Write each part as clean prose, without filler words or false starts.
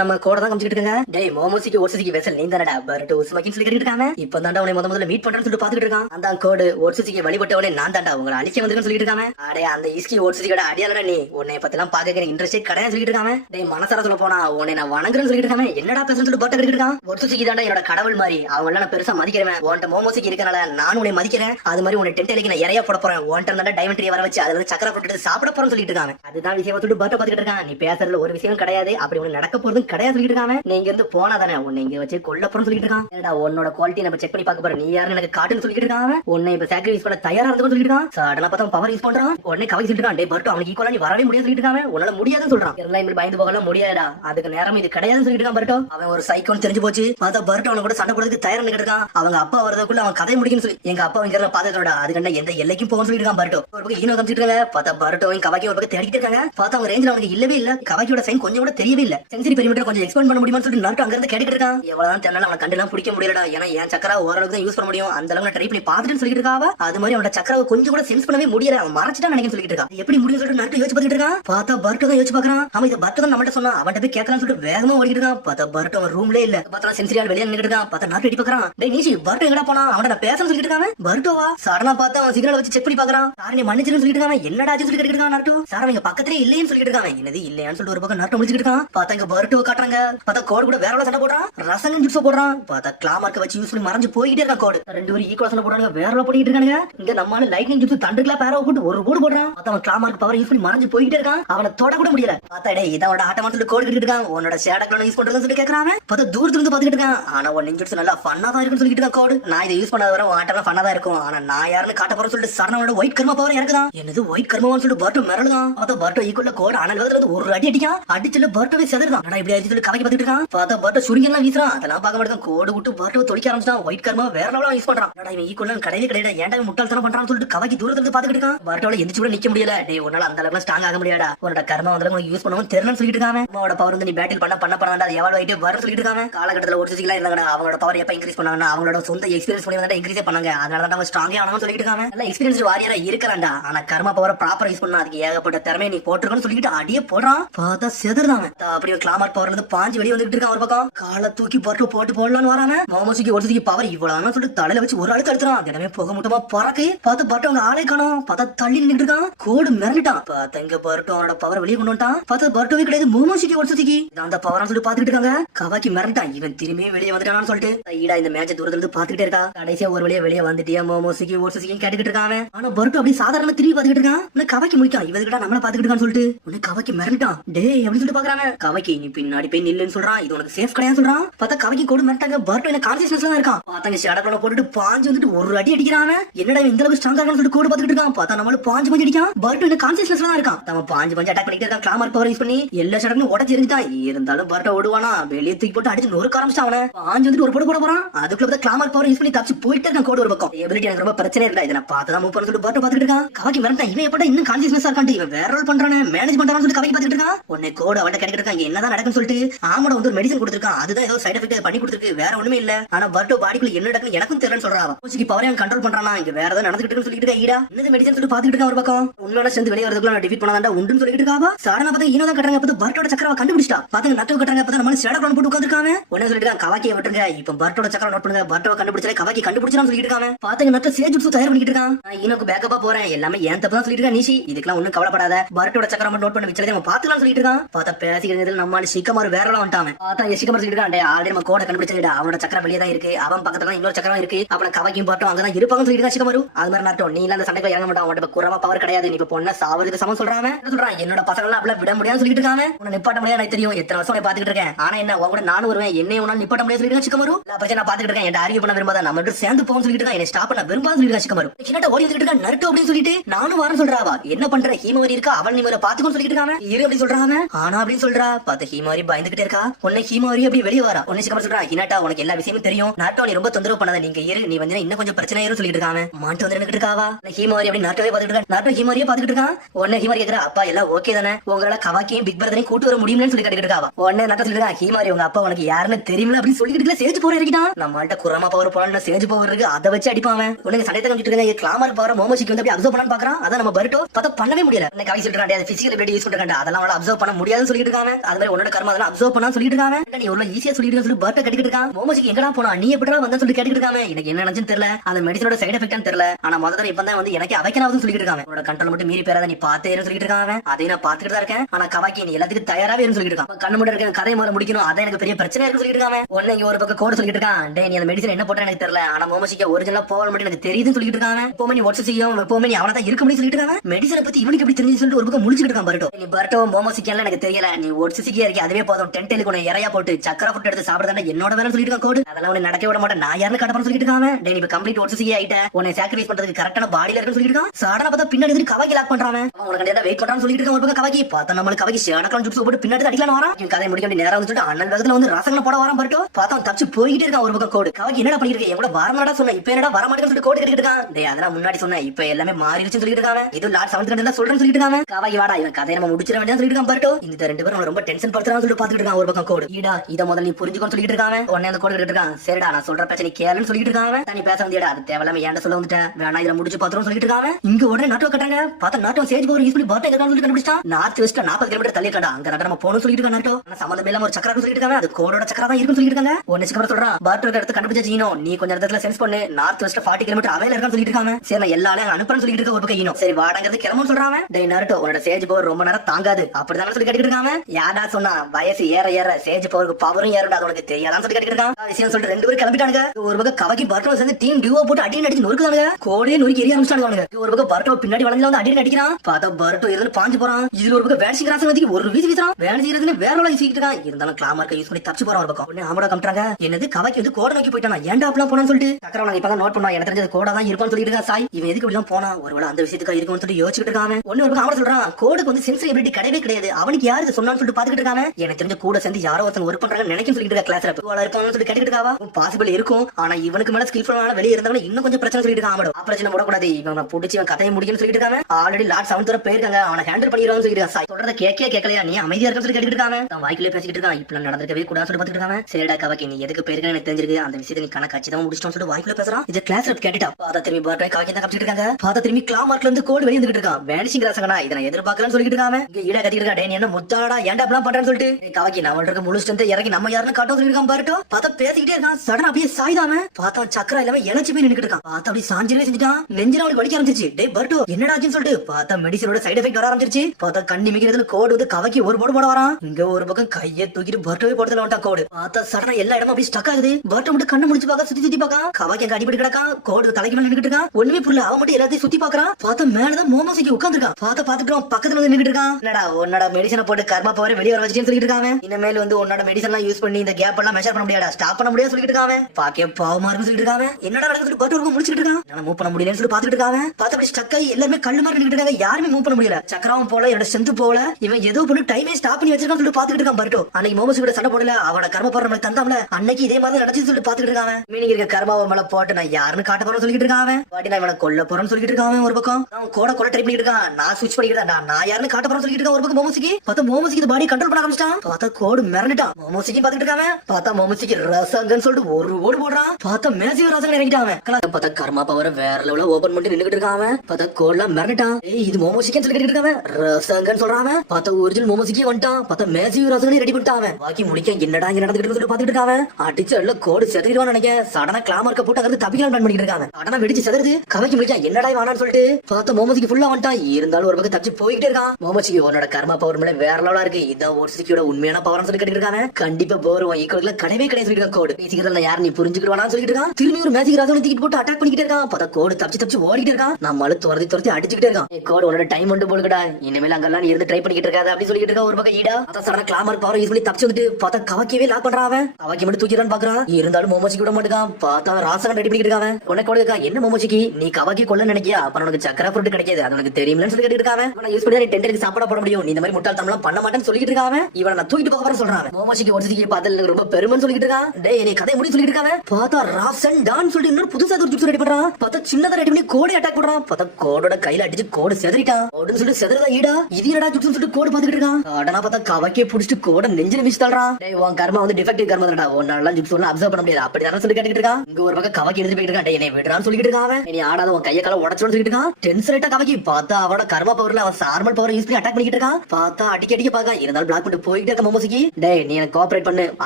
நம்ம கோட தான் காமிச்சிட்டு இருக்காங்க. டேய் மோமோசிக்கு ஓட்ஸுக்கு வெசல் நீ தானடா பர்ட் உஸ்மக்கின்னு சொல்லி கேட்டுட்டு இருக்காங்க. இப்போ தான்டா உன்னை முதல்ல மீட் பண்றேன்னு சொல்லிட்டு பாத்துக்கிட்டு இருக்கான். அந்த கோடு ஓட்ஸுக்கு வழிபட்டவனே நான் தான்டா உங்களை அழிக்க வந்திருக்கேன்னு சொல்லிட்டு இருக்காங்க. அடே அந்த இஸ்கி ஓட்ஸுக்கோட அடியாலடா நீ உன்னை பத்திலாம் பாக்க இன்ட்ரெஸ்டே கிடையாது சொல்லிட்டு இருக்காங்க. டேய் மனசார சொல்ல போனா உன்னை நான் வணங்குறேன்னு சொல்லிட்டு இருக்காங்க. என்னடா பேசுன்னு சொல்லிட்டு பர்ட் கேட்டுட்டு இருக்கான். ஓட்ஸுக்கு தான்டா என்னோட கடவுள் மாதிரி அவங்க எல்லாம் நான் பெருசா மதிக்கிறேன். உன்ட்ட மோமோசிக்கு இருக்கனால நான் உன்னை மதிக்கிறேன். அது மாதிரி உன்னை டென்ட் நான் இறையா போட போறேன். உன்ட்ட தான்டா டைமண்ட் ட்ரீ வர வச்சு அதுல வந்து சக்கரை போட்டுட்டு சாப்பிட போறேன்னு சொல்லிட்டு இருக்காங்க. அதுதான் விஷயம் சொல்லிட்டு பர்ட் பாத்துக்கிட்டு இருக்கான். நீ பேசுறதுல ஒரு விஷயம் கிடையாது, அப்படி உனக்கு நடக்க போறதும் கிடையாது சொல்லிட்டு இருக்காங்க. நீங்க இருந்து போனா தானே உன்னை இங்க வச்சு கொல்ல போறோம்னு சொல்லிட்டு இருக்கான். ஏடா உன்னோட குவாலிட்டி நம்ம செக் பண்ணி பார்க்க போறோம். நீ யாருன்னு எனக்கு காட்டுன்னு சொல்லிட்டு இருக்காங்க. உன்னை இப்ப சாக்ரிஃபைஸ் பண்ண தயாரா இருந்து சொல்லிட்டு இருக்கான். சடனா பார்த்தா பவர் யூஸ் பண்றான். உடனே கவை சொல்லிட்டு இருக்கான். டேய் பர்ட் அவனுக்கு ஈக்குவலா நீ வரவே முடியாது சொல்லிட்டு இருக்காங்க. உன்னால முடியாதுன்னு சொல்றான். எல்லாம் இப்படி பயந்து போகல முடியாதா, அதுக்கு நேரம் இது கிடையாதுன்னு சொல்லிட்டு இருக்கான். பர்ட் அவன் ஒரு சைக்கோன்னு தெரிஞ்சு போச்சு. பார்த்தா பர்ட் அவன கூட சண்டை போடுறதுக்கு தயாரா நிக்கிட்டு இருக்கான். அவங்க அப்பா வரதுக்குள்ள அவன் கதை முடிக்குன்னு சொல்லி எங்க அப்பா இங்க பாத்துக்கடா அதுக்கு எந்த எல்லைக்கும் போகணும்னு சொல்லிட்டு இருக்கான். பர்ட் ஒரு பக்கம் ஈனோ காமிச்சிட்டு இருக்காங்க. பார்த்தா பர்ட் அவன் கவாக்கி ஒரு பக்கம் தேடிட்டு இருக்காங்க. பார்த்தா அவங்க ரேஞ்சில் அவனுக்கு இல்லவே இல்ல. கவாக்கியோட சைன் கொஞ்சம் கூட தெரியவே இல்ல. சென்சரி பெரிமீட்டர் கொஞ்சம் எக்ஸ்பேண்ட் பண்ண முடியுமான்னு சொல்லிட்டு நாட்டு அங்க இருந்து கேட்டுட்டு இருக்கான். எவ்வளவுதான் தெரியல அவனை கண்டுலாம் பிடிக்க முடியலடா. ஏன்னா என் சக்கரா ஓரளவுக்கு தான் யூஸ் பண்ண முடியும். அந்த அளவுக்கு ட்ரை பண்ணி பாத்துட்டு சொல்லிட்டு இருக்காவா. அது மாதிரி அவனோட சக்கராவை கொஞ்சம் கூட சென்ஸ் பண்ணவே முடியல. அவன் மறைச்சிட்டா நினைக்க சொல்லிட்டு இருக்கான். எப்படி முடியும் சொல்லிட்டு நாட்டு யோசிச்சு பார்த்துட்டு இருக்கான். பார்த்தா பர்ட் தான் யோசிச்சு பாக்குறான். அவன் இதை பர்ட் தான் நம்மகிட்ட சொன்னா அவன்கிட்ட போய் கேட்கலாம்னு சொல்லிட்டு வேகமா ஓடிட்டு இருக்கான். பார்த்தா பர்ட் அவன் ரூம்ல இல்ல. பார்த்தா சென்சரியால் வெளியே நின்னுட்டு இருக்கான். பார்த்தா நாட்டு எட்டி பாக்குறான். டேய் நீச்சி பர்ட் எங்கடா போனா அவன் நான் பேச சொல்லிட்டு இருக்கான். பர்ட்டோவா சடனா பார்த்தா அவன் சிக்னல் வச்சு செக் பண்ணி பாக்குறான். சார் நீ மன்னிச்சிருன்னு சொல்லிட்டு இருக்கான். என்னடா ஆச்சு சொல்லிட்டு இருக்கான். நாட்டு சார் அவங்க பக்கத்திலே இல்லைன்னு சொல்லிட்டு இருக்காங்க. என்னது இல்லையான்னு சொல்லிட்டு ஒரு பக்கம் நாட்டு முடிச்சிட்டு இருக்கான். பார்த்தா இங்க பர்ட்டோ காட்டுறாங்க. பார்த்தா கோடு கூட வேற எவ்வளவு சண்டை போடுறான். ரசங்க ஜிப்ஸ் போடுறான். பார்த்தா கிளாமார்க்க வச்சு யூஸ் பண்ணி மறைஞ்சு போயிட்டே இருக்கான். கோடு ரெண்டு பேரும் ஈக்குவல் சண்டை போடுறாங்க. வேற எவ்வளவு போட்டுட்டு இருக்காங்க. இங்க நம்மால லைட்னிங் ஜிப்ஸ் தண்டுக்குலாம் பேரோ போட்டு ஒரு கோடு போடுறான். பார்த்தா அவன் கிளாமார்க் பவர் யூஸ் பண்ணி மறைஞ்சு போயிட்டே இருக்கான். அவனை தொட கூட முடியல. பார்த்தா டேய் இதோட ஆட்டமா சொல்லிட்டு கோடு கிட்டு இருக்கான். உன்னோட ஷேடக்லாம் யூஸ் பண்றதுன்னு சொல்லி கேக்குறான். பார்த்தா தூரத்துல இருந்து பாத்துக்கிட்டு இருக்கான். ஆனா ஒன் இன்ஜெக்ஷன் நல்லா ஃபன்னா தான் இருக்குன்னு சொல்லிட்டு இருக்கான். கோடு நான் இதை யூஸ் பண்ணாத வர ஆட்டெல்லாம் ஃபன்னா தான் இருக்கும். ஆனா நான் யாருன்னு காட்ட போறேன்னு சொல்லிட்டு சரணோட ஒயிட் கர்மா பவர் இறக்குதான். என்னது ஒயிட் கர்மான்னு சொல்லிட்டு பர்ட் மிரளுதான். பார்த்தா பர்ட் ஈக்குவல்ல கோடு அனல் வேகத்துல இருந்து ஒரு அடி அடிக்கான். அடிச்சுல பர்ட்டவே செதறதான். ஆனா இப்படி அடிச்சு சொல்லி கவைக்கு பாத்துட்டு இருக்கான். பார்த்தா பர்ட் சுருங்கெல்லாம் வீசுறான். அதெல்லாம் பார்க்க மாட்டேன். கோடு விட்டு பர்ட்டோ தொலைக்க ஆரம்பிச்சான். ஒயிட் கர்மா வேற லெவலா யூஸ் பண்றான். இவன் ஈக்குவல் கிடையவே கிடையாது. ஏன்டா முட்டாள்தனம் பண்றான்னு சொல்லிட்டு கவைக்கு தூரத்துல இருந்து பாத்துக்கிட்டு இருக்கான். பர்ட்டோட எந்திரிச்சு கூட நிக்க முடியல. டேய் உன்னால அந்த அளவுக்கு ஸ்ட்ராங் ஆக முடியாடா. உன்னோட கர்மா வந்து யூஸ் பண்ணவும் தெரியலன்னு சொல்லிட்டு இருக்காங்க. அவனோட பவர் வந்து நீ பேட்டில் பண்ண பண்ணாண்டா எவ்வளவு ஆயிட்டு வரும்னு சொல்லிட்டு இருக்காங்க. காலகட்டத்தில் ஒரு சிசிக்கலாம் இருந்தாங்க. அவங்களோட பவர் எப்ப இன்க்ரீஸ் பண்ணாங்கன்னா அவங்களோட சொந்த எக்ஸ்பீரியன்ஸ் பண்ணி வந்து இன்க்ரீஸ் பண்ணாங்க. அதனால தான் அவங்க ஸ்ட்ராங்கே ஆனான்னு சொல்லிட்டு இருக்காங்க. நல்ல எக்ஸ்பீரியன்ஸ் வாரியரா இருக்கலாம்டா. ஆனா கர்மா பவர் ப்ராப்பரா யூஸ் பண்ணா அதுக்கு ஏகப்பட்ட திறமையை நீ போட்டுருக்கன்னு சொல்லிட்டு அடியே போடுறான். பார்த்தா செதுறாங்க. அப்படியே கிளாமர் பவர்ல இருந்து பாஞ்சு வெளியே வந்துட்டு இருக்கான். ஒரு பக்கம் காலை தூக்கி போட்டு போடலான்னு வராங்க. மோமோசிக்கு ஒருசிக்கு பவர் இவ்வளவு சொல்லிட்டு தலையில வச்சு ஒரு அழுத்து எடுத்துறான். தினமே புகை முட்டமா பறக்கு. பார்த்து பட்டு அவங்க ஆளே காணும். பார்த்தா தள்ளி நின்றுட்டு இருக்கான். கோடு மிரண்டுட்டான். பார்த்தா இங்க பர்ட்டோ அவனோட பவர் வெளியே கொண்டு வந்துட்டான். பார்த்தா பர்ட்டோவே கிடையாது மோமோசிக்கு ஒருசிக்கு அந்த பவர் சொல்லிட்டு பாத்துக்கிட்டு இருக்காங்க. கவாக்கி மிரண்டான். இவன் திரும்பியும் வெளியே வந்துட்டான்னு சொல்லிட்டு ஈடா இந்த மேட்ச தூரத்துல இருந்து பாத்துக்கிட்டே இருக்கா. கடைசியா ஒரு வழியா வெளியே வந்துட்டியா மோமோசிக்கு ஒருசிக்கு கேட்டுக்கிட்டு இருக்காங்க. ஆனா பர்ட்டோ அப்படி சாதாரண திரும்பி பாத்துக்கிட்டு இருக்கான். உன்னை கவாக்கி முடிக்கான். இவன் கிட்ட நம்மள பாத்துக்கிட்டு இருக்கான்னு சொல்லிட்டு உன்னை கவாக்கி மிரண்டான். டேய் எப்படி சொல்லிட்டு பாக்குறாங்க. கவாக்கி நீ பின்னாடி போய் நில்லுன்னு சொல்றான். இது உனக்கு சேஃப் கிடையாது சொல்றான். பார்த்தா கவாக்கி கோடு மிரட்டாங்க. பர்ட்டோ என்ன கான்சியஸ்னஸ்ல தான் இருக்கான். பார்த்தாங்க ஷேடக்ல போட்டுட்டு பாஞ்சு வந்துட்டு ஒரு அடி அடிக்கிறான். என்னடா இந்த அளவுக்கு ஸ்ட்ராங்கா இருக்கான்னு சொல்லிட்டு கோடு பாத்துக்கிட்டு இருக்கான். பார்த்தா நம்மள பாஞ்சு பஞ்சு அடிக்கான். பர்ட்டோ என்ன கான்சியஸ்னஸ்ல தான் இருக்கான். அவன் பாஞ்சு பஞ்சு அட்டாக் பண்ணிட்டு இருக்கான். கிளாமர் பவர் யூஸ் பண்ணி எல்லா ஷேடக்லும் உடச்சு எரிஞ்சிட்டான். இருந்தாலும் பர்ட்டோ ஓடுவானா வெளியே தூக்கி போட்டு அடிச்சு நொறுக்க ஆரம்பிச்சான். அவனை பாஞ்சு வந்துட்டு ஒரு போட போறான். அதுக்குள்ள கிளாமர் பவர் யூஸ் பண்ணி தப்பிச்சு போயிட்டு இருக்கான். கோடு ஒரு பக்கம் எபிலிட்டி எனக்கு ரொம்ப பிரச்சனை இல்ல. இதை நான் பார்த்து தான் மூவ் பண்ண சொல்லிட்டு பர்ட்டோ பாத்துக்கிட்டு இருக்கான். கவாக்கி மிரட்டான். இவன் எப்படா இன்னும் கான்சியஸ்னஸா இருக்கான். இவன் வேற ரோல் பண்றானே மேனேஜ் பண்றான்னு சொல்லிட்டு கவாக்கி பாத்துக்கிட்டு இருக்கான். உன்னை கோடு அவன்கிட்ட கேட்டுக்கிட்டு இருக்கான். என்னதான் நடக்குன்னு சொல்லிட்டு ஆமோட வந்து ஒரு மெடிசன் கொடுத்திருக்கான். அதுதான் ஏதோ சைடு எஃபெக்ட் பண்ணி கொடுத்துருக்கு. வேற ஒண்ணுமே இல்ல. ஆனா பர்ட்டோ பாடிக்குள்ள என்ன நடக்குன்னு எனக்கும் தெரியலன்னு சொல்றான். மூச்சுக்கு பவரை அவன் கண்ட்ரோல் பண்றானா. இங்க வேற ஏதாவது நடந்துட்டு இருக்குன்னு சொல்லிட்டு இருக்கா. ஈடா இந்த மெடிசன் சொல்லிட்டு பாத்துக்கிட்டு இருக்கான். ஒரு பக்கம் உண்மையான சேர்ந்து வெளியே வரதுக்குள்ள நான் டிஃபீட் பண்ணாதான் உண்டுன்னு சொல்லிட்டு இருக்காவா. சாடனா பார்த்தா ஈனோ தான் கட்டுறாங்க. பார்த்து பர்ட்டோட சக்கரவை கண்டுபிடிச்சா. பாத்துங்க நட்டவு கட்டுறாங்க. பார்த்தா நம்ம ஷேடக் போட்டு உட்காந்துருக்காங்க. உடனே சொல்லிட்டு இருக்கான் கவாக்கியை விட்டுருங்க. இப்ப பர்ட்டோட சக்கரம் நோட் பண்ணுங்க. பர்ட்டோவை கண்டுபிடிச்சாலே கவாக்கி கண்டுபிடிச்சான்னு சொல்லிட்டு இருக்காங்க. பாத்துங்க நட்ட சேஜுட்ஸு தயார் பண்ணிட்டு இருக்கான். ஈனோக்கு பேக்கப்பா போறேன். எல்லாமே ஏன் தப்பு தான் சொல்லிட்டு இருக்கா. நீஷி இதுக்கெல்லாம் ஒண்ணும் கவலைப்படாத. பர்ட்டோட சக்கரம் நோட் பண்ணி வச்சதை நம்ம பாத்துக்கலாம் சொல்லிட்டு இருக்கான். பார்த்தா பேசிக்கிறதுல நம்மால சிக்கமாரு வேற வந்துட்டான். பார்த்தா சிக்கமாரு சொல்லிட்டு இருக்கான். ஆல்ரெடி நம்ம கோட கண்டுபிடிச்சா அவனோட சக்கரம் வெளியே தான் இருக்கு. அவன் பக்கத்துல இன்னொரு சக்கரம் இருக்கு. அப்ப கவாக்கியும் பர்ட்டோ அங்கதான் இருப்பாங்கன்னு சொல்லிட்டு இருக்கான். சிக்கமாரு அது மாதிரி நாட்டம் நீ அந்த சண்டைக்கு இறங்க மாட்டான். அவன் குறவா பவர் கிடையாது. நீ இப்ப பொண்ண சாவதுக்கு சமம் சொல்றான். சொல்றான் என்னோட பசங்க எல்லாம் அப்படியே விட முடியாது சொல்லிட்டு இருக்காங்க. உன்னை நிப்பாட்ட முடியாது எனக்கு தெரியும். எத்தனை வருஷம் பாத்துக்கிட்டு இருக்கேன். ஆனா என்ன உங்க கூட நானும் வருவேன். என்னை உன்னால நிப்பாட்ட முடியாது சொல்லிட்டு சிக்கமாரு. நான் பாத்துக்கிட்டு இருக்கேன். என் ஆர்கியூ பண்ண விரும்பாத. நம்ம சேர்ந்து போகும் சொல்லிட்டு இருக்கான். என்ன ஸ்டாப் பண்ண விரும்பாத சொல்லிட்டு சிக்கமாரு. கிட்ட ஓடி வந்துட்டு இருக்கான். நருட்டோ அப்படின்னு சொல்லிட்டு நானும் வரேன் சொல்றாவா. என்ன பண்ற ஹீமாரி இருக்கா. அவள் நீ மேல பாத்துக்கோன்னு சொல்லிட்டு இருக்காங்க. இரு அப்படி சொல்றாங்க. ஆனா அப்படின்னு சொல்றா. பார்த்த ஹீமாரி பயந்துகிட்டே இருக்கா. உன்னை ஹீமாரி அப்படி வெளியே வரா. உன்னை சிக்கமாரு சொல்றா. ஹினாட்டா உனக்கு எல்லா விஷயமும் தெரியும். நாட்டோ நீ ரொம்ப தொந்தரவு பண்ணாத. நீங்க இரு. நீ வந்து இன்னும் கொஞ்சம் பிரச்சனை ஆயிரும் சொல்லிட்டு இருக்காங்க. மாட்டு வந்து நின்னுட்டு இருக்காவா. ஹீமாரி அப்படி நாட்டோவே பாத்துக்கிட்டு இருக்கா. நாட்டோ ஹீமாரியே பாத்துக்கிட்டு இருக்கான். உடனே ஹீமாரி கேக்குறா. அப்பா எல்லாம் ஓகே தானே. உங்களால கவாக்கியும் பிக் பிரதரையும் கூட்டு வர முடியும்னு சொல்லி கேட்டுக்கிட்டு இருக்காவா. உடனே நாட்டோ சொல்லிட்டு இருக்கா. ஹீமாரி உங்க அப்பா உனக்கு யாருன்னு தெரியுமில்ல அப்படின்னு சொல்லிட்டு சேஜ் போற இருக்கிட்டான். நம்மள்ட்ட குரமா பவர் போன சேஜ் பவர் இருக்கு. அதை வச்சு அடிப்பான். உனக்கு சண்டை காமிச்சிட்டு இருக்காங்க. கிளாமர் பவர் மோமோசிக்கு வந்து அப்படி அப்சர்வ் பண்ணான்னு பாக்குறான். அதான் நம்ம பர்ட்டோ பார்த்தா பண்ணவே முடியல. கவாக்கி சொல்றான். பிசிக்கல் எபிலிட்டி யூஸ் பண்றாங்க. அதெல்லாம் அவனால அப்சர்வ் பண்ண முடியாதுன்னு சொல்லிட்டு இருக்காங்க. அது மாதிரி உன்னோட கர்மா அதெல்லாம் அப்சர்வ் பண்ணா சொல்லிட்டு இருக்காங்க. நீ ஒரு ஈஸியா சொல்லிட்டு சொல்லி பர்ட்ட கட்டிட்டு இருக்கான். மோமோசிக்கு எங்கடா போனா நீ எப்படா வந்தா சொல்லி கேட்டுட்டு இருக்காங்க. எனக்கு என்ன நினைச்சுன்னு தெரியல, அந்த மெடிசனோட சைடு எஃபெக்ட்னு தெரியல. ஆனா முதல்ல இப்பதான் வந்து எனக்கு அவைக்கனாவது சொல்லிட்டு இருக்காங்க. உன்னோட கண்ட்ரோல் மட்டும் மீறி பேராத நீ பாத்தே சொல்லிட்டு இருக்காங்க. அதை நான் பாத்துட்டு தான் இருக்கேன். ஆனா கவாக்கி நீ எல்லாத்துக்கும் தயாராவே சொல்லிட்டு இருக்கான். கண்ணு மட்டும் இருக்க கதை மாற முடிக்கணும், அதான் எனக்கு பெரிய பிரச்சனை இருக்கு சொல்லிட்டு இருக்காங்க. உடனே இங்க ஒரு பக்கம் கோடு சொல்லிட்டு இருக்கான். டே நீ அந்த மெடிசன் என்ன போட்டா எனக்கு தெரியல, ஆனா மோமோசிக்கு ஒரிஜினலா போவல் மட்டும் எனக்கு தெரியுதுன்னு சொல்லிட்டு இருக்காங்க. எப்பவுமே நீ ஒட்சிசியும் எப்பவுமே நீ அவனை தான் இருக்க முடியும் சொல்லிட்டு இருக்காங்க. மெடிசனை பத்தி இவனுக்கு எப்படி தெரிஞ்சு சொல்லிட்டு ஒரு பக்கம் முடிச்சுட்டு இருக்கான். பர்ட்டோ நீ பர்ட்டோ மோமோசிக்கு எனக்கு தெரியல, நீ ஒட்சிசிக்கே இருக்கு அதுவே போதும். டென்டெலுக்கு உன்னை இறையா போட்டு சக்கரை போட்டு எடுத்து சாப்பிடுறதா என்னோட வேலை சொல்லிட்டு இருக்கான். கோடு அதெல்லாம் உன்னை நடக்க விட மாட்டேன், நான் யாருன்னு கட்டப்பட சொல்லிட்டு இருக்காங்க. டே நீ கம்ப்ளீட் ஒட்சிசி ஆயிட்ட, உன்னை சாக்ரிஃபைஸ் பண்றதுக்கு கரெக்டான பாடியில இருக்குன்னு சொல்லிட்டு இருக்கான். சாடனா பார்த்தா பின்னாடி இருந்து கவாக்கி லாக் பண்றான். அவன் உனக்கு கண்டிப்பா வெயிட் பண்றான்னு சொல்லிட்டு இருக்கான். ஒரு பக்கம் கவாக்கி பார்த்தா நம்மளுக்கு கவாக்கி சேனக்கான ஜூஸ் போட்டு பின்னாடி அடிக்கலாம் வரான். இவன் கதை முடிக்க வேண்டிய நேரம் வந்து சொல்லிட்டு அண்ணன் வேகத்துல வந்து ரசங்களை போட வரான். பர்ட்டோ பார்த்தா தப்பிச்சு போயிட்டே இருக்கான். ஒரு பக்கம் கோடு கவாக்கி என்னடா பண்ணிருக்கேன், எவ்வளவு வரமாடா சொன்ன இப்ப என்னடா வரமாட்டேன்னு சொல்லிட்டு கோடு கேட்டுட்டு இருக்கான். டே அதெல்லாம் முன்னாடி சொன்ன இப்ப எல்லாமே மாறிடுச்சுன்னு சொல்லிட்டு இருக்காங்க. இது லாட் 7 சொல்றேன்னு சொல்லிட்டு இருக்காங்க. கவாக்கி வாடா இவன் கதையை நம்ம முடிச்சிட வேண்டியது சொல்லிட்டு இருக்கான். பர்ட்டோ இந்த ரெண்டு பேரும் ரொம்ப டென்ஷன் படுத்துறான்னு சொல்லிட்டு பாத்துட்டு இருக்கான். ஒரு பக்கம் கோடு ஈடா இத முதல்ல நீ புரிஞ்சுக்கோன்னு சொல்லிட்டு இருக்காங்க. உடனே அந்த கோடு கேட்டு இருக்கான். சரிடா நான் சொல்ற பிரச்சனை கேளுன்னு சொல்லிட்டு இருக்காங்க. தனி பேச வந்தியடா அது தேவையில்லாம ஏன்டா சொல்ல வந்துட்டேன், வேணா இதை முடிச்சு பாத்துறோம்னு சொல்லிட்டு இருக்காங்க. இங்க உடனே நாட்டோ கட்டாங்க. பார்த்தா நாட்டோ சேஜ் போற யூஸ் பண்ணி பர்ட்டோ எங்க சொல்லிட்டு கண்டுபிடிச்சா. நார்த் வெஸ்ட்ல 40 கிலோமீட்டர் தள்ளி இருக்கா. அங்க நம்ம போகணும்னு சொல்லிட்டு இருக்காங்க. நாட்டோ ஆனா சம்பந்தம் இல்லாம ஒரு சக்கரம் சொல்லிட்டு இருக்காங்க. அது கோடோட சக்கரா தான் இருக்குன்னு சொல்லிட்டு இருக்காங்க. ஒன்னு சக்கரம் சொல்றான். பர்ட்டோ எடுத்து கண்டுபிடிச்சீனோ நீ கொஞ்சம் இடத்துல சென்ஸ் பண்ணு, நார்த் வெஸ்ட்ல 40 கிலோமீட்டர் அவையில இருக்கான்னு சொல்லிட்டு இருக்காங்க. சரி நான் எல்லாரும் அனுப்புறேன்னு சொல்லிட்டு இருக்க. ஒரு பக்கம் சரி வாடங்கிறது கிளம்புன்னு சொல்றாங்க. டேய் நாட்டோ உன்னோட சேஜ் பவர் ரொம்ப நேரம் தாங்காது அப்படிதான் சொல்லி கேட்டுட்டு இருக்காங்க. யாரா சொன்னா வயசு ஏற ஏற சேஜ் பவருக்கு பவரும் ஏறடா உனக்கு தெரியாதான்னு சொல்லி கேட்டுட்டு இருக்காங்க. விஷயம் சொல்லிட்டு ரெண்டு பேரும் கிளம்பிட்டாங்க. ஒரு பக்கம் கவாக்கி பர்ட்டோ சேர்ந்து டீம் டியூவோ போட்டு அடி அடிச்சு நொறுக்குதாங்க. கோடே நொறுக்கி எரிய ஆரம்பிச்சாங்க. ஒரு பக்கம் பர்ட்டோ பின்னாடி வளர்ந்து வந்து அடி அடிக்கிறான். பார்த்தா பர்ட்டோ எதுல பாஞ்சு போறான். இதுல ஒரு பக்கம் வேன்சிங் ராசன் ஒரு வீசி வீசுறான். வேன்சிங்கிறது வேற வீசிட்டு இருக்கான். இருந்தாலும் கிளாமர்க்க யூஸ் பண்ணி தப்பிச்சு போறான். ஒரு பக்கம் உடனே ஆமடா கம்ட்டாங்க. என்னது கவாக்கி வந்து கோட நோக்கி போயிட்டானா, ஏன்டா அப்பலாம் போனான்னு சொல்லிட்டு சக்கரம் நாங்க இப்பதான் நோட் பண்ணோம். எனக்கு தெரிஞ்சது கோடா தான் இருப்பான்னு சொல்லிட்டு இருக்கா. சாய் இவன் எதுக்கு இப்படி போனா, ஒருவேளை அந்த விஷயத்துக்கு இருக்கும்னு சொல்லிட்டு யோசிச்சுட்டு இருக்காங்க. ஒன்னு ஒரு பக்கம் அவன் சொல்றான் கோடுக்கு வந்து சென்சிட்டிவ் எபிலிட்டி கிடையவே கிடையாது, அவனுக்கு யாரு இதை சொன்னான்னு சொல்லிட்டு பாத்துக்கிட்டு இருக்காங்க. எனக்கு தெரிஞ்ச கூட சேர்ந்து யாரோ ஒருத்தன் ஒர்க் பண்றாங்கன்னு நினைக்கும் சொல்லிட்டு இருக்கா. கிளாஸ்ல இருப்பான்னு சொல்லிட்டு கேட்டுட்டு இருக்காவா. பாசிபிள் இருக்கும், ஆனா இவனுக்கு மேல ஸ்கில்ஃபுல்லான வெளியே இருந்தவன இன்னும் கொஞ்சம் பிரச்சனை சொல்லிட்டு இருக்கான். ஆபரேஷன் போடக்கூடாது, இவன் பிடிச்சி இவன் கதையை முடிக்கணும்னு சொல்லிட்டு இருக்காங்க. ஆல்ரெடி லாட் 7 தூரம் போயிருக்காங்க, அவனை ஹேண்டில் பண்ணிடுவான்னு சொல்லிட்டு இருக்கா. சாய் சொல்றத கேட்கலையா, நீ அமைதியா இருக்க சொல்லி கேட்டுட்டு இருக்காங்க. தான் வாய்க்குள்ளே பேசிட்டு இருக்கான். இப்ப நடந்திருக்கவே கூடாது சொல்லி பாத்துட்டு இருக்காங்க. சரிடா கவாக்கி நீ எதுக்கு போயிருக்க எனக்கு தெரிஞ்சிருக்கு, அந்த விஷயத்தை நீ கணக்காச்சு தான் முடிச்சிட்டோம் சொல்லிட்டு வாய்க்குள்ள பேசுறான். இது கிளாஸ் ரப் கேட்டுட்டா. பாதா திரும்பி பர்ட்டோ காக்கி தான் காப்பிட்டு இருக்காங்க. பாதா திரும்பி கிளாமார்க்ல இருந்து கோடு வெளிய வந்துட்டு இருக்கான். வேனிஷிங் ராசங்கனா இதை நான் எதிர்பார்க்கலன்னு சொல்லிட்டு இருக்காங்க. இங்க ஈடா கத்திட்டு இருக்கா. டே நீ என்ன முத்தாடா ஏன்டா அப்பலாம் பண்றேன்னு சொல்லிட்டு கவாக்கி நான் இருக்க முழு ஸ்ட்ரென்த் இறக்கி நம்ம யாருன்னு காட்டும் சொல்லி இருக்கான். பர்ட்டோ பார்த்தா பேசிக்கிட்டே இருக்கான். சடனா அப்படியே சாய்தாம பார்த்தா சக்கரா இல்லாம இணைச்சு போய் நின்னுட்டு இருக்கான். பார்த்தா அப்படியே சாஞ்சிலே செஞ்சுட்டான். நெஞ்சில அவனுக்கு வலிக்க ஆரம்பிச்சிருச்சு. டே பர்ட்டோ என்னடா ஆச்சுன்னு சொல்லிட்டு பார்த்தா மெடிசனோட சைடு எஃபெக்ட் வர ஆரம்பிச்சிருச்சு. பார்த்தா கண்ணி மிக்கிறதுல கோடு வந்து கவாக்கி ஒரு போட வரான். இங்க ஒரு பக்கம் கையை தூக்கிட்டு பர்ட்டோவே போடுறதுல வந்துட்டா கோடு. பார்த்தா சடனா எல்லா இடமும் அப்படியே ஸ்டக் ஆகுது. பர்ட்டோ மட்டும் கண்ணை முடிச்சு பார்க்க சுத்தி பார்க்க கவாக்கி அங்க அடிபட்டு கிடக்கான். கோடு தலைக்கு மேல நின்னுட்டு இருக்கான். ஒண்ணுமே புரியல. அவன் மட்டும் எல்லாத்தையும் சுத்தி பாக்குறான். பார்த்தா மேலதான் மோமோசிக்கு உட்கார்ந்துருக்கான். பாத்துட்டு பக்கத்துல வந்து நின்னுட்டு இருக்கான். என்னடா உன்னோட மெடிசனை போட்டு கர்மா பவர் வெளியே வர வச்சுன்னு சொல்லிட்டு இருக்காங்க. இனிமேல் வந்து உன்னோட மெடிசன் எல்லாம் யூஸ் பண்ணி இந்த கேப் எல்லாம் மெஷர் பண்ண முடியாதா, ஸ்டாப் பண்ண முடியாது சொல்லிட்டு இருக்காங்க. பாக்கே பாவமா இருக்குன்னு சொல்லிட்டு இருக்காங்க. என்னடா நடக்குது பர்ட்டோ ரொம்ப முடிச்சிட்டு இருக்கான். நான் மூவ் பண்ண முடியலன்னு சொல்லி பாத்துட்டு இருக்காங்க. பார்த்தா அப்படி ஸ்டக் ஆகி எல்லாமே கல்லு மாதிரி நின்னுட்டு இருக்காங்க. யாருமே மூவ் பண்ண முடியல. சக்கராவும் போல என்னோட ஸ்ட்ரென்த் போல இவன் ஏதோ பண்ணி டைமே ஸ்டாப் பண்ணி வச்சிருக்கான்னு சொல்லிட்டு பாத்துட்டு இருக்கான். பர்ட்டோ அன்னைக்கு மோமோசி கூட சண்டை போடல, அவனோட கர்ம பவர் நம்மளுக்கு தந்தாமல, அன்னைக்கு இதே மாதிரி நடந்துச்சு சொல்லிட்டு பாத்துட்டு இருக்காங்க. மீனிங் இருக்க கர்மாவை மேல போட்டு நான் யாருன்னு காட்ட போறேன்னு சொல்லிட்டு இருக்காங்க. வாட்டி நான் இவனை கொல்ல போறேன்னு சொல்லிட்டு இருக்காங்க. ஒரு பக்கம் அவன் கோட ட்ரை பண்ணிட்டு இருக்கான். நான் ஸ்விட்ச் பண்ணிக்கிறேன், நான் யாருன்னு காட்ட போறேன்னு சொல்லிட்டு இருக்கான். ஒரு பக்கம் மோமோசிக்கு பார்த்தா மோமோசிக்கு பாடி கண்ட்ரோல் பண்ண ஆரம்பிச்சிட்டான். பார்த்தா கோடு மிரண்டுட்டான். மோமோசிக்கு பாத்துட்டு இருக்காங்க. பார்த்தா மோமோசிக்கு ரசங்கன்னு சொல்லிட்டு ஒரு ஓடு போடுறான். பார்த்தா மேசிவ் ரசங்க இறங்கிட்டாங்க. பார்த்தா கர்மா பவர் வேற லெவல்ல ஓபன் பண்ணி நின்னுட்டு இருக்காங்க. பார்த்தா கோடெல்லாம் மிரண்டுட்டான். இது மோமோசிக்குன்னு சொல்லி கேட்டுட்டு இருக்காங்க. ரசங்கன்னு சொல்றாங்க. பார்த்தா ஒரிஜினல் மோமோசிக்கே வந்துட்டான். பார்த்தா மேசிவ் ரசங்க ரெடி பண்ணிட்டாங்க. பாக்கி முடிக்க என்னடா இங்க நடந்துட்டு சொல்லிட்டு பாத்துட்டு இருக்காங்க. அடிச்சு எல்லாம் கோடு செதறிடுவான்னு நினைக்கிறேன். சடனா கிளாமர்க்க போட்டு அங்க தப்பிக்கலாம் பிளான் பண்ணிட்டு இருக்காங்க. சடனா வெடிச்சு செதறுது. கவைக்கு முடிக்க என்னடா வேணான்னு சொல்லிட்டு பார்த்தா மோமோசிக்கு ஃபுல்லா வந்துட்டான். இருந்தாலும் ஒரு பக்கம் தப்பிச்சு போயிட்டே இருக்கான். மோமோசிக்கு உன்னோட கர்மா பவர் மேல வேற லெவலா இருக்கு, இதான் ஒர்சிக்கியோட உண்மையான பவர் சொல்லி கேட்டு இருக்காங்க. கண்டிப்பா போர் ஈக்குவல்ல கிடையவே கிடையாது சொல்லிட்டு கோடு பேசிக்கிறதுல யார் நீ புரிஞ்சுக்கிடுவானு சொல்லிட்டு இருக்கான். திரும்பி ஒரு மேஜிக் ராசனை தூக்கிட்டு போட்டு அட்டாக் பண்ணிக்கிட்டே இருக்கான். பார்த்தா கோடு தப்பிச்சு ஓடிட்டு இருக்கான். நம்மளும் துரத்தி அடிச்சுக்கிட்டே இருக்கான். கோடு உன்னோட டைம் வந்து போடுக்கடா, இனிமேல் அங்கெல்லாம் நீ இருந்து ட்ரை பண்ணிக்கிட்டு இருக்காது அப்படி சொல்லிட்டு இருக்கா. ஒரு பக்கம் ஈடா பார்த்தா சடனா கிளாமர் பவர் யூஸ் பண்ணி தப்பிச்சு வந்துட்டு பார்த்தா கவாக்கியவே லாக் பண்றான். அவன் கவாக்கி மட்டும் தூக்கிடான்னு பாக்குறான். இருந்தாலும் மோமோசிக்கு விட மாட்டான். பார்த்தா ராசன் ரெடி பண்ணிட்டு இருக்கான். உனக்கு கொடுக்கா என்ன மோமோசிக்கு நீ கவாக்கி கொள்ள நினைக்கியா, அப்ப உனக்கு சக்கரா ஃப்ரூட் கிடைக்காது, அது உனக்கு தெரியும்னு சொல்லி கேட்டு இருக்கான். அவனை யூஸ் பண்ணி டெண்டருக்கு சாப்பாடு போட முடியும், நீ இந்த மாதிரி முட்டாள் தம்லாம் பண்ண மாட்டேன்னு சொல்லிட்டு இருக்கான். இவனை நான் தூக்கிட்டு போக சொல்றான். மோமோசிக்கு ஒருசிக்கு பார்த்தா ரொம்ப பெருமைன்னு சொல்லிட்டு இருக்கான். டேய் நீ கதை முடி சொல்லிட்டு இருக்கான். பார்த்தா ராசன் டான் சொல்லிட்டு இன்னொரு புதுசா ஒரு ஜூஸ் ரெடி பண்றான். பார்த்தா சின்னதா ரெடி பண்ணி கோடை அட்டாக் பண்றான். பார்த்தா கோடோட கையில அடிச்சு கோடு செதறிட்டான். கோடுன்னு சொல்லிட்டு செதறதா ஈடா இது என்னடா ஜூஸ் சொல்லிட்டு கோடு பாத்துக்கிட்டு இருக்கான். அடனா பார்த்தா கவாக்கே புடிச்சிட்டு கோட நெஞ்சில மிஸ் தள்ளுறான். டேய் உன் கர்மா வந்து டிஃபெக்டிவ் கர்மா தான்டா, உன்னால ஜூஸ் ஒண்ணு அப்சர்வ் பண்ண முடியாது அப்படி தான சொல்லி கேட்டுட்டு இருக்கான். இங்க ஒரு பக்கம் கவாக்கி எடுத்து போயிட்டு இருக்கான். டேய் என்னை விடுறான்னு சொல்லிட்டு இருக்கான். நீ ஆடாத உன் கைய கால உடைச்சோன்னு சொல்லிட்டு இருக்கான். டென்ஷன் ஆயிட்டா கவாக்கி பார்த்தா அவனோட கர்மா பவர்ல அவன் நார்மல் பவர் யூஸ் பண்ணி அட்டாக் பண்ணிட்டு இருக்கான். பார்த்தா அடிக்க பாக்க இருந்தாலும் பிளாக் பண்ணிட்டு போயிட்டே இருக்க மோமோசிக்கு. டேய் நீ எனக்கு கோஆபரேட் பண்ணு,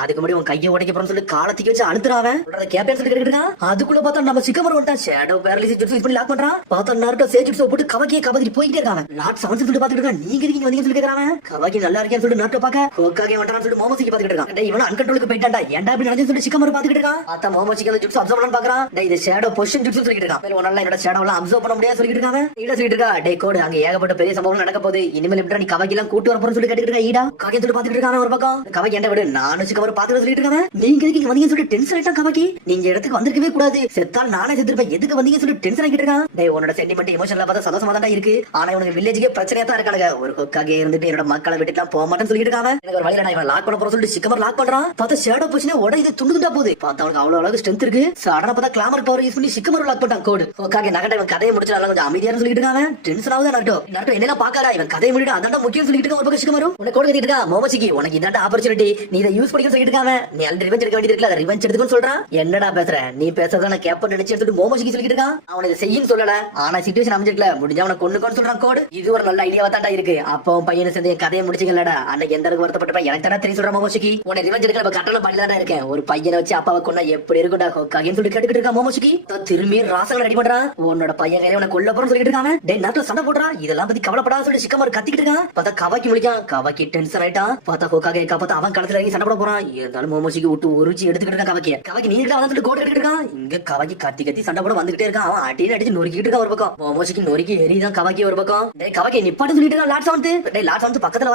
அதுக்கு முன்னாடி உன் கையை உடைக்க போறேன்னு சொல்லி காலத்துக்கு வச்சு அழுத்துறாவன். கேப்டன் சொல்லி கேட்டுருக்கான். அதுக்குள்ள பார்த்தா நம்ம சிக்கமர் வந்துட்டான். ஷேடோ பேரலிசிஸ் ஜுட்சு யூஸ் பண்ணி லாக் பண்றான். பார்த்தா நாருட்டோ சேஜ் ஜுட்சு போட்டு கவாக்கியை கபடி போயிட்டே இருக்காங்க. லாட் சவுண்ட் சொல்லி பாத்துட்டு இருக்கான். நீங்க இருக்கீங்க வந்தீங்கன்னு சொல்லி கேக்குறான். கவாக்கி நல்லா இருக்கேன்னு சொல்லி நாருட்டோ பாக்க ஹோக்காகே வந்துட்டான்னு சொல்லி மோமோசிக்கு பாத்துட்டு இருக்கான். டேய் இவன் அன்கண்ட்ரோலுக்கு போயிட்டான்டா, ஏன்டா இப்படி நடந்துன்னு சொல்லி சிக்கமர் பாத்துட்டு இருக்கான். பார்த்தா மோமோசிக்கு அந்த ஜுட்சு அப்சர்வ் பண்ண பாக்குறான். டேய் இது ஷேடோ பொசிஷன் ஜுட்சு சொல்லிட்டு இருக்கான். வேற ஒண்ணால என்னோட ஷேடோ எல்லாம் அப்சர்வ் பண்ண முடியாது சொல்லிட்டு இருக்காங்க. ஈடா சொல்லிட்டு இருக்கா. டேய் கோட் அங்க ஏகப்பட்ட பெரிய சம்பவம் நடக்க போகுது, இனிமேல் எப்படி நீ கவாக்கி எல்லாம் கூட்டி வர போறன்னு சொல்லி கேட்டுட்டு இருக்கா. ஈடா காக்கே சொல்லி பாத்துட்டு இருக்கான். ஒரு பக்கம் கவாக்கி என்ன விடு, நானும் சிக்கமர் பாத்துட்டு சொல்லிட்டு இருக்காங்க. நீங்க இருக்கீங்க வந்தீங்கன்னு சொல்லி டென்ஷன் ஆயிட்டான் கவாக்கி. நீங்க இடத்துக்கு வந்திருக்கவே கூடாது, செத்தால் நானே செத்துருப்பேன், எதுக்கு வந்தீங்கன்னு சொல்லி டென்ஷன் ஆகிட்டு இருக்கான். டேய் உன்னோட சென்டிமெண்ட் எமோஷன்ல பார்த்தா சந்தோஷமா தான் இருக்கு, ஆனா இவனுக்கு வில்லேஜ்க்கே பிரச்சனையா தான் இருக்கானுங்க. ஒரு ஹோக்காகே இருந்துட்டு என்னோட மக்களை விட்டுலாம் போக மாட்டேன்னு சொல்லிட்டு இருக்காங்க. எனக்கு ஒரு வழியில நான் இவன் லாக் பண்ண போற சொல்லிட்டு சிக்கமர் லாக் பண்றான். பார்த்தா ஷேடோ பொசிஷனே உடையுது, துண்டு துண்டா போகுது. பார்த்தா அவனுக்கு அவ்வளவு அளவுக்கு ஸ்ட்ரென்த் இருக்கு. சடனா பார்த்தா கிளாமர் பவர் யூஸ் பண்ணி சிக்கமர் லாக் பண்ணிட்டான் கோட். ஹோக்காகே நகட்ட இவன் கதையை முடிச்சு நல்லா கொஞ்சம் அமைதியான்னு சொல்லிட்டு இருக்காங்க. டென்ஷன் ஆகுது நாருட்டோ. நாருட்டோ என்னெல்லாம் பார்க்கல, இவன் கதையை முடிட்டு அதான் முக்கியம் சொல்லிட்டு இருக்கான். ஒரு பக்கம் சிக்கமரும் உனக்கு கோட் கட்டிட்டு இருக்கா. மோமோசிக்கு உனக்கு இதாண்ட ஆப்பர்ச்சுனிட்டி, நீ இதை யூஸ் பண்ணிக்க சொல்லிட்டு இருக்காங்க. நீ ஆல்ரெடி ரிவெஞ்ச் எடுக்க வேண்டியது இருக்குல்ல, ரிவெஞ்ச் எடுத்துக்கன்னு சொல்றான். என்னடா பேசுற, நீ பேசுறத நான் கேப்ப நினைச்சு எடுத்துட்டு மோமோசிக்கு சொல்லிட்டு இருக்கான். அவன் இதை செய்யும் சொல்லல, ஆனா சிச்சுவேஷன் அமைஞ்சிருக்கல, முடிஞ்சா அவனை கொண்டுக்கோன்னு சொல்றான் கோட். இது ஒரு நல்ல ஐடியாவா தான்டா இருக்கு. அப்போ பையனை சேர்ந்து கதையை முடிச்சுக்கலடா. அன்னைக்கு எந்த அளவுக்கு வருத்தப்பட்ட எனக்கு தானே தெரியும் சொல்ற மோமோசிக்கு. உன்னை ரிவெஞ்ச் எடுக்க கட்டணம் பண்ணி தான் இருக்கேன். ஒரு பையனை வச்சு அப்பாவை கொண்டா எப்படி இருக்கும்டா ஹோக்காகேன்னு சொல்லி கேட்டுக்கிட்டு இருக்கா மோமோசிக்கு. திரும்பி ராசங்களை ரெடி பண்றான். உன்னோட பையன் கையில உன்னை கொல்ல போறன்னு சொல்லிட்டு இருக்காங்க. டேய் நாட்டுல சண்டை போடுறா, இதெல்லாம் பத்தி கவலைப்படாத சொல்லி சிக்கமர் கத்திக்கிட்டு இருக்கான். பார்த்தா கவாக்கி முடிக்கான். கவாக்கி டென்ஷன் ஆயிட்டான். பார்த்தா ஹோக்காகே பார்த்தா அவன் களத்துல இறங்கி சண்டை போட போறான். இருந்தாலும் மோமோசிக்கு விட்டு உரிச்சு எடுத்துக்கிட்டு இருக்கான் கவாக்கி. கவாக்கி நீ கிட்ட அவன் சொல்லி கோட் எடுத்துட்டு இருக்கான். இங்க கவாக்கி கத்தி கத்தி சண்டை போட வந்துகிட்டே இருக்கான். அவன் அடின்னு அடிச்சு நொறுக்கிட்டு இருக்கான் ஒரு பக்கம். மோமோசிக்கு நொறுக்கி எரிதான் கவாக்கி ஒரு பக்கம். டேய் கவாக்கி நிப்பாட்டு சொல்லிட்டு இருக்கான் லாட் சவுண்ட். டேய் லாட் சவுண்ட் பக்கத்துல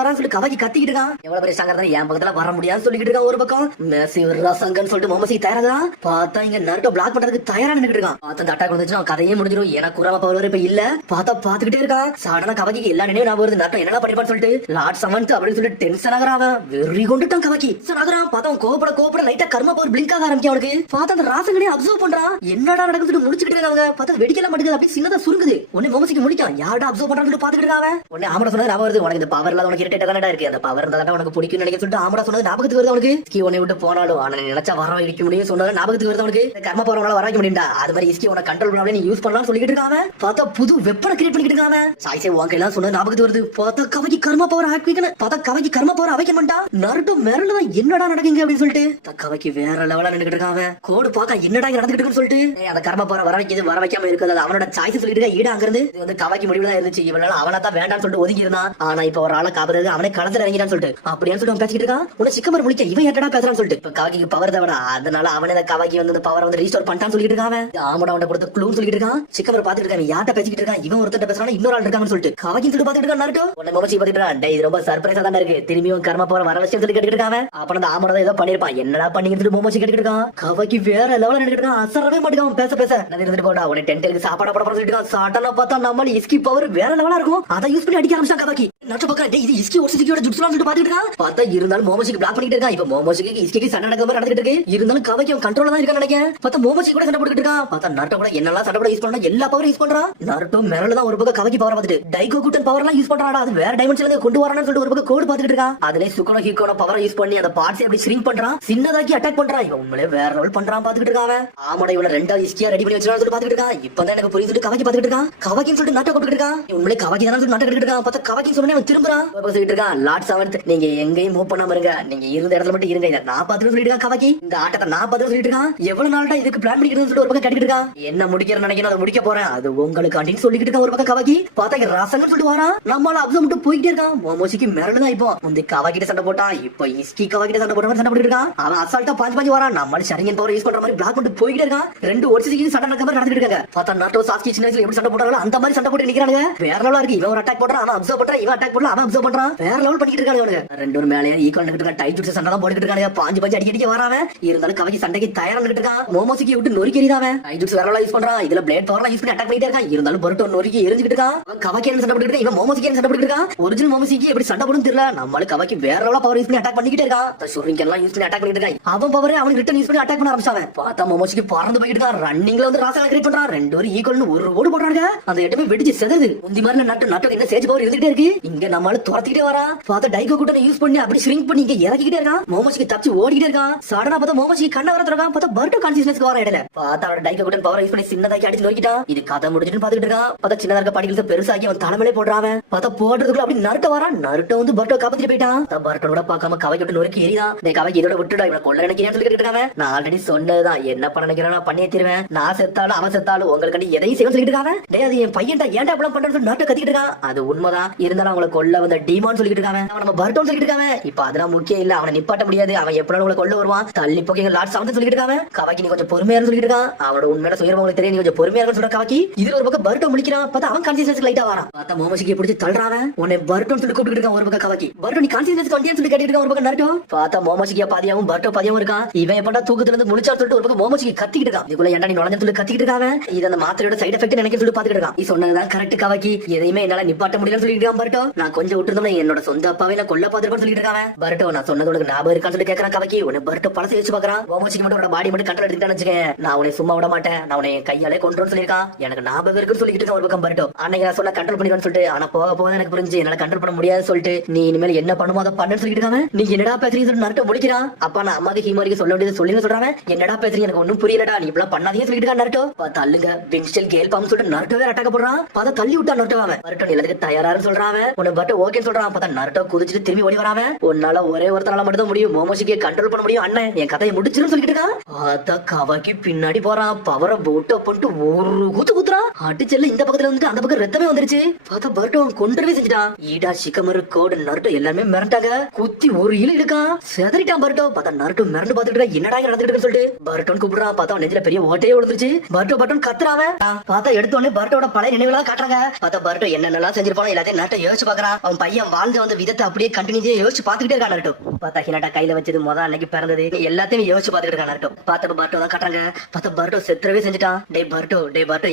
வரான்னு சொல்லி கவாக்கி கத்திக்கிட்டு இருக்கான். எவ்வளவு பெரிய சங்கர் தான் என் பக்கத்துல வர முடியாதுன்னு சொல்லிட்டு இருக்கான் ஒரு பக்கம். மேசிவ் ரசங்கன்னு சொல்லிட்டு மோமோசிக்கு தயாராதான். பார்த்தா இங்க நாருட்டோ பிளாக் பண்றதுக்கு தயாரா நின்னுட்டு இருக்கான். பார்த்தா அந்த அட்டாக் வந்துச்சுன்னா கதையே முடிஞ்சிடும். ஏன்னா குராமா பவர் இப்ப இல்ல. பார்த்தா பாத்துக்கிட்டே இருக்கான். சடனா கவாக்கிக்கு எல்லா நினைவு நான் வருது. நாருட்டோ என்னடா பண்ணிப்பான்னு சொல்லிட்டு லாட் சமன்த் அப்படின்னு சொல்லிட்டு டென்ஷன் ஆகுறான். வெறி கொண்டுட்டான் கவாக்கி. ஆகுறான். பார்த்தா அவன் கோபப்பட லைட்டா கர்மா பவர் பிளிங்க் ஆக ஆரம்பிக்கும் அவனுக்கு. பார்த்தா அந்த ராசங்கனே அப்சர்வ் பண்றான். என்னடா நடக்குது முடிச்சுக்கிட்டு இருக்காங்க. பார்த்தா வெடிக்கலாம் மாட்டேங்குது, அப்படியே சின்னதா சுருங்குது. உடனே மோமோசிக்கு முடிக்கான். யாரா அப்சர்வ் பண்றான்னு பாத்துக்கிட்டு இருக்காங்க. உடனே ஆமடா சொன்னது ஞாபகம் வருது. உனக்கு இந்த பவர் இல்லாத உனக்கு இரிட்டேட்டா தானடா இருக்கு, அந்த பவர் இருந்தா உனக்கு பிடிக்கும் நினைக்க சொல்லிட்டு ஆமடா சொன்னது ஞாபகத்துக்கு வருது அவனுக்கு. இஸ்கி உன்னை விட்டு போனாலும் ஆனா நினைச்சா வர இடிக்க முடியும் சொன்னது ஞாபகத்துக்கு வருது அவனுக்கு. கர்மா பவர் வர வைக்க முடியும்டா, அது மாதிரி இஸ்கி உன கண்ட்ரோல் பண்ணாலே நீ யூஸ் பண்ணலாம்னு சொல்லிட்டு இருக்காங்க. பார்த்தா புது வெப்பனை கிரியேட் பண்ணிட்டு இருக்காங்க. சாய்ஸே உன் கையெல்லாம் சொன்னது ஞாபகத்துக்கு வருது. பார்த்தா கவாக்கி கர்மா பவர் ஆக்டிவேட். பார்த்தா கவாக்கி கர்மா பவர் அவைக்க மாட்டான். நாருட்டோ மேரல என்னடா நடக்குங்க அப்படின்னு சொல்லிட்டு கவாக்கி வேற லெவலா நின்னுட்டு இருக்காங்க. கோடு பாக்க என்னடா இங்க நடந்துட்டு இருக்குன்னு சொல்லிட்டு அந்த கர்மா பவர் வர வைக்காம இருக்குது. அவனோட சாய்ஸ் சொல்லிட்டு இருக்கா. ஈடா அங்க இருந்து இது வந்து கவாக்கி முடிவுல தான் இருந்துச்சு. இவனால அவனா தான் வேண்டாம்னு சொல்லிட்டு ஒதுங்கி இருந்தான். ஆனா இப்ப ஒரு ஆளை காப்பறது அவனே களத்துல இறங்கிடான்னு சொல்லிட்டு அப்படின்னு சொல்லிட்டு பேசிட்டு இருக்கான். உன்னை சிக்கமர் முடிக்க இவன் ஏட்டடா பேசுறான்னு சொல்லிட்டு இப்ப கவாக்கிக்கு பவர் தவிர அதனால அவனே அந்த கவாக்கி வந்து பவர் வந்து ரீஸ்டோர் பண்ணிட்டான்னு சொல்லிட்டு இருக்கான். ஆமடா அவன் கொடுத்த க்ளூ சொல்லிட்டு இருக்கான். சிக்கமர் பாத்துட்டு இருக்கான். யார்ட்ட பேசிட்டு இருக்கான், இவன் ஒருத்தர் பேசுறான், இன்னொரு ஆள் இருக்கான்னு சொல்லிட்டு கவாக்கி சொல்லிட்டு பாத்துட்டு இருக்கான். நாருட்டோ உன்னை மோமோசி பாத்துட்டு இருக்கான். டேய் இது ரொம்ப சர்ப்ரைஸா தான் இருக்கு, திரும்பியும் கர்மா பவர் வர வச்சு சொல்லி கேட்டுட்டு இருக்கான். அப்ப அந்த ஆமடா ஏதோ பண்ணிருப்பான், என்னடா பண்ணிட்டு மோமோசி கேட்டுட்டு இருக்கான். கவாக்கி வேற லெவல்ல நின்னுட்டு இருக்கான். அசரவே மாட்டேங்கான் பேச பேச. நான் இருந்துட்டு போடா உன்னை டென்டலுக்கு சாப்பாடு போட சொல்லிட்டு இருக்கான். சாட்டனா பார்த்தா நம்ம இஸ்கி பவர் வேற லெவலா இருக்கும். அதை யூஸ் பண்ணி அடிக்க ஆரம்பிச்சான் கவாக்கி. நட்டு பக்கம் டேய் இது இஸ்கி ஒர்சிக்கியோட ஜுட்சுலாம் சொல்லிட்டு பாத்துட்டு இருக்கான். பார்த்தா இருந்தாலும் மோமோசிக்கு பிளாக் பண்ணிட்டு இருக்கான். இப்ப மோமோசிக்கு இஸ்கிக்கு சண்டை நடக்கிற மாதிரி நடந்துட்டு இருக்கு. இருந்தாலும் கவாக்கி அவன் கண்ட்ரோல்ல தான் இருக்கான்னு நினைக்கிறேன். பார்த்தா மோமோசி கூட சண்டை போட்டுட்டு இருக்கான். பார்த்தா நாருட்டோ கூட என்னெல்லாம் சண்டை போட யூஸ் பண்ணா எல்லா பவர் யூஸ் பண்றான். நாருட்டோ மேரல தான் ஒரு பக்கம் கவாக்கி பவர் பார்த்துட்டு டைகோகுட்டன் பவர் எல்லாம் யூஸ் பண்றாடா. அது வேற டைமென்ஷன்ல இருந்து கொண்டு வரான்னு சொல்லிட்டு ஒரு பக்கம் கோட் பாத்துட்டு இருக்கான். அதுல சுகோனோ ஹிகோனோ பவர் யூஸ் பண்ணி அந்த பார்ட்ஸ் அப்படி ஷ்ரிங்க் பண்றான், சின்னதாக்கி அட்டாக் பண்றான். இவன் உண்மையிலே வேற லெவல் பண்றான் பாத்துக்கிட்டு இருக்கான். ஆமாடா இவன ரெண்டாவது இஸ்கியா ரெடி பண்ணி வச்சிருக்கான்னு சொல்லிட்டு பாத்துக்கிட்டு இருக்கான். இப்பதான் எனக்கு புரியுது. கவாக்கி பாத்துக்கிட்டு இருக்கான். கவாக்கின்னு சொல்லிட்டு நாட்டை போட்டுக்கிட்டு இருக்கான். உண்மையிலே கவாக்கி தான் சொல்லிட்டு நாட்டை எடுத்துட்டு இருக்கான். பார்த்தா கவாக்கி சொன்னே அவன் திரும்புறான். சொல்லிட்டு இருக்கான் லார்ட் செவன்த் நீங்க எங்கேயும் மூவ் பண்ணாம இருங்க, நீங்க இருந்த இடத்துல மட்டும் இருங்க. இதை நான் பாத்துட்டு சொல்லிட்டு இருக்கான் கவாக்கி. இந்த ஆட்டத்தை நான் பாத்துட்டு சொல்லிட்டு இருக்கான். எவ்வளவு நாள்டா இதுக்கு பிளான் பண்ணிக்கிறதுன்னு சொல்லிட்டு ஒரு பக்கம் கேட்டுட்டு இருக்கான். என்ன முடிக்கிற நினைக்கணும் அதை முடிக்க போறேன், அது உங்களுக்கு அப்படின்னு சொல்லிட்டு இருக்கான் ஒரு பக்கம் கவாக்கி. பார்த்தா ரசங்கன்னு சொல்லிட்டு வரான். நம்மளால அப்சர்வ் மட்டும் போயிட்டே இருக்கான். மோமோசிக்கு மிரளுதான். இப்போ இந்த கவாக்கிட்ட சண்டை போட்டான். இப்ப இஸ்கி கவாக்கிட்ட சண்டை போட்ட மாதிரி சண்டை போட்டு இருக்கான். அவன் அசால்ட்டா பாஞ்சு வரான். நம்மளால ஷரிங்கன் பவர் யூஸ் பண்ற மாதிரி பிளாக் பண்ணிட்டு போயிட்டே இருக்கான். ரெண்டு ஒர்சிக்கு சண்டை நடக்கிற மாதிரி நடந்துட்டு இருக்காங்க. பார்த்தா நாட்டோ சாஸ்கி சின்ன வயசுல எப்படி சண்டை போட்டாங்களோ அந்த மாதிரி சண்டை போட்டு நிக்கிறாங்க. வேற லெவலா இருக்கு. இவன் ஒரு அட்டாக் போடுறான், அவன் அப்சர்வ் பண்றான். இவன் அட்டாக் போடலாம், அவன் அப்சர்வ் பண்றான். வேற லெவல் பண்ணிட்டு இருக்காங்க. ரெண்டு பேரும் மேலே ஈக்குவல் நிக்கிட்டு இருக்காங்க. டைட் ஜுட்ஸ் சண்டை தான் போட்டுட்டு இருக்காங்க. பாஞ்சு அடிக்கடி வராம இருந்தாலும் கவாக்கி சண்டைக்கு தயாரா நிக்கிட்டு இருக்கான். மோமோசிக்கு விட்டு நொறுக்கி எறிதாவன். டைட் ஜுட்ஸ் வேற லெவலா யூஸ் பண்றான். இதுல பிளேட் பவர்லாம் யூஸ் பண்ணி அட்டாக் பண்ணிட்டே இருக்கான். இருந்தாலும் பருட்டோ நொறுக்கி எரிஞ்சிட்டு இருக்கான். கவாக்கி சண்டை போட்டுட்டு இவன் மோமோசிக்கு சண்டை போட்டுட்டு இருக்கான். ஒரிஜினல் மோமோசிக்கு எப்படி சண்டை போடும் தெரியல. நம்மளுக்கு கவாக்கி வேற லெவலா பவர் யூஸ் பண்ணி அட்டாக் பண்ணிக்கிட்டே இருக்கான். ஷூரிங் எல்லாம் யூஸ் பண்ணி அட்டாக் பண்ணிட்டு இருக்கான். அவன் பவர் அவனுக்கு ரிட்டர்ன் யூஸ் பண்ணி அட்டாக் பண்ண ஆரம்பிச்சான். பார்த்தா மோமோசிக்கு பறந்து போயிட்டு இருக்கான். ரன்னிங்ல வந்து ராசா கிரியேட் பண்றான். ரெண்டு பேரும் ஈக்குவல்னு ஒரு ஓடு போடுறாங்க. அந்த இடமே வெடிச்சு செதறது. முந்தி மாதிரி நாட்டு என்ன சேஜ் பவர் இருந்துட்டே இருக்கு. இங்க நம்மளால துரத்திக்கிட்டே வரா. பார்த்தா டைகோ கூட்டனை யூஸ் பண்ணி அப்படி ஷ்ரிங்க் பண்ணி இங்க இறக்கிட்டே இருக்கான். மோமோஸ்க்கு தப்பிச்சு ஓடிட்டே இருக்கான். சடனா பார்த்தா மோமோஸ்க்கு கண்ண வர திறக்கான். பார்த்தா பர்ட்டோ கான்சியஸ்னஸ்க்கு வர இடல. பார்த்தா அவரோட டைகோ கூட்டன் பவர் யூஸ் பண்ணி சின்னதாக்கி அடிச்சு நோக்கிட்டான். இது கதை முடிஞ்சிட்டு பாத்துக்கிட்டு இருக்கான். பார்த்தா சின்னதா இருக்க பார்ட்டிகல்ஸ் பெருசாக்கி அவன் தலைமையிலே போடுறான். பார்த்தா போடுறதுக்குள்ள அப்படி நருட்டோ வரான். நருட்டோ வந்து பர்ட்டோ காப்பாத்திட்டு போயிட்டான். பர்ட்டோ கூட பார்க்காம கவை விட்டு நொறுக்கி எரிதான். கவைக்கு இதோட விட்டுடா, இவனை கொல்ல நினைக்கிறேன்னு சொல்லிட்டு இருக்காங்க. நான் ஆல்ரெடி சொன்னதுதான், என்ன பண்ண நினைக்கிறேன் நான் பண்ணியே தருவேன். நான் செத்தாலும் அவன் செத்தாலும் உங்களுக்கு எதையும் செய்ய சொல்லிட்டு இருக்காங்க. அது என் பையன் ஏன்டா இப்படி பண்றேன்னு நருட்டோ கத்திக்கிட்டு இருக்கான். அது உண்மைதான், இருந்தாலும் அவங்களை கொல்ல வந்த டீமான்னு சொல்லிட்டு இருக்காங்க. அவன் நம்ம பர்ட்டோன்னு சொல்லிட்டு இருக்காங்க. இப்ப அதெல்லாம் முக்கியம் இல்ல, அவனை நிப்பாட்ட முடியாது. அவன் எப்படியும் உங்களை கொல்ல வருவான். தள்ளி போக்கி லாட் சவுண்ட் சொல்லிட்டு இருக்காங்க. கவாக்கி நீ கொஞ்சம் பொறுமையா சொல்லிட்டு இருக்கான். அவனோட உண்மையான சுயரம் உங்களுக்கு தெரியும், நீ கொஞ்சம் பொறுமையா சொல்ற கவாக்கி. இதுல ஒரு பக்கம் பர்ட்டோ முடிக்கிறான். பார்த்தா அவன் கான்சியஸ்னஸ் லைட்டா வரான். பார்த்தா மோமோஸ்க்கு பிடிச்சி தள்ளுறான். உன்னை பர்ட்டோன்னு சொல்லி கூப்பிட்டு இருக்கான். ஒரு பக்கம் கவாக்கி பர்ட்டோ நீ கான்சியஸ்னஸ் கண்டியன்னு சொல்லி கேட்டிட்டு இருக்கான். ஒரு பக்கம் நருட்டோ பார்த்தா மோமோஸ்க்கு பாதியாவும் பர்ட்டோ பாதியாவும் இருக்கான். இவன் எப்படா தூக்கத்துல இருந்து முழிச்சான்னு சொல்லிட்டு ஒரு பக்கம் மோமோஸ்க்கு கத்திக்கிட்டு இருக்கான். இதுக்குள்ள ஏன்டா நீ நுழைஞ்சு சொல்லி கத்திக்கிட்டு இருக்காங்க. இது அந்த மாத்திரையோட சைடு எஃபெக்ட் நினைக்க சொல்லி பாத்துக்கிட்டு இருக்கான். நீ சொன்னதுதான் கரெக்ட் கவாக்கி, எதையுமே என்னால நிப்பாட்ட முடியலன்னு சொல்லிட்டு இருக்கான் பர்ட்டோ. நான் கொஞ்சம் விட்டுருந்தோம் என்னோட சொந்த அப்பாவே நான் கொல்ல பாத்துருப்பேன்னு சொல்லிட்டு இருக்காங்க. பர்ட்டோ நான் சொன்னது உனக்கு ஞாபகம் இருக்கான்னு சொல்லி கேட்கறான் கவாக்கி. உன்னை பர்ட்டோ பழசை வச்சு பாக்குறான். மோமோஸ்க்கு மட்டும் உன்னோட பாடி மட்டும் கண்ட்ரோல் எடுத்துட்டான்னு வச்சுக்கேன், நான் உன்னை சும்மா விட மாட்டேன். நான் உன்னை கையாலே கொண்டுன்னு சொல்லியிருக்கான். எனக்கு ஞாபகம் இருக்குன்னு சொல்லிட்டு இருக்கான் ஒரு பக்கம் பர்ட்டோ. அன்னைக்கு நான் சொன்ன கண்ட்ரோல் பண்ணிடுன்னு சொல்லிட்டு, ஆனா போக போக எனக்கு புரிஞ்சு என்னால கண்ட்ரோல் பண்ண முடியாதுன்னு சொல்லிட்டு, நீ இனிமேல் என்ன பண்ணுமோ அதை பண்ணுன்னு சொல்லிட்டு இருக்காங்க. நீ என்னடா பேசுறீங்க சொல்லி நருட்டோ முடிக்கிறான். அப்பா நான் அம்மாக்கு ஹீமோரிக்கு சொல்ல வேண்டியது சொல்லுங்க சொல்றாங்க. என்னடா பேசுறீங்க எனக்கு ஒன்னும் புரியலடா, நீ இப்பெல்லாம் பண்ணாதீங்கன்னு சொல்லிட்டு இருக்கான் நருட்டோ. தள்ளுங்க வின்ஸ்டல் கேல் பாம் சொல்லிட்டு நருட்டோவே அட்டாக்க போடுறான். பார்த்தா தள்ளி விட்டா நருட்டோ. அவன் பர்ட்டோ எல்லாத்துக்கு தயாரான்னு சொல்றான். உன்னை பர்ட்டோ ஓகே சொல்றான். பார்த்தா நருட்டோ குதிச்சுட்டு திரும்பி ஓடி வராம. உன்னால ஒரே ஒருத்தனால மட்டும் தான் முடியும் மோமோஸ்க்கு கண்ட்ரோல் பண்ண முடியும். அண்ணன் என் கதையை முடிச்சிருன்னு சொல்லிட்டு இருக்கான். பார்த்தா கவாக்கி பின்னாடி போறான். பவரை போட்டோ பண்ணிட்டு ஒரு குத்து குத்துறான். அடிச்சல்ல இந்த பக்கத்துல வந்துட்டு அந்த பக்கம் ரத்தமே வந்துருச்சு. பார்த்தா பர்ட்டோ கொண்டவே செஞ்சுட்டான். ஈடா சிக்கமரு கோடு நருட்டோ எல்லாருமே மிரண்டாங்க. குத்தி ஒரு இழு இழுக்கான். செதறிட்டான் பர்ட்டோ. பார்த்தா நருட்டோ மிரண்டு பாத்துட்டு என்னடா நடந்துட்டு சொல்லிட்டு பர்ட்டோன்னு கூப்பிடுறான். பார்த்தா நெஞ்சில பெரிய ஓட்டையே விழுந்துருச்சு. பர்ட்டோ பர்ட்டோன்னு கத்துறாவ. பார்த்தா எடுத்தோடனே பர்ட்டோட பழைய நினைவுகளா காட்டுறாங்க. பார்த்தா பர்ட்டோ என்னென்னலாம் செஞ்சிருப்பானோ எல்லாத்தையும் நருட்டோ யோசிச்சு பாக்குறான். அவன் பையன் வாழ்ந்து வந்த விதத்தை அப்படியே கண்டினியூ யோசிச்சு பாத்துக்கிட்டே இருக்கான் நருட்டோ. பார்த்தா ஹினாட்டா கையில வச்சது முதல் அன்னைக்கு பிறந்தது எல்லாத்தையும் யோசிச்சு பாத்துக்கிட்டு இருக்கான் நருட்டோ. பார்த்தா பர்ட்டோ தான் காட்டுறாங்க. பார்த்தா பர்ட்டோ செத்துறவே செஞ்சுட்டான். டே பர்ட்டோ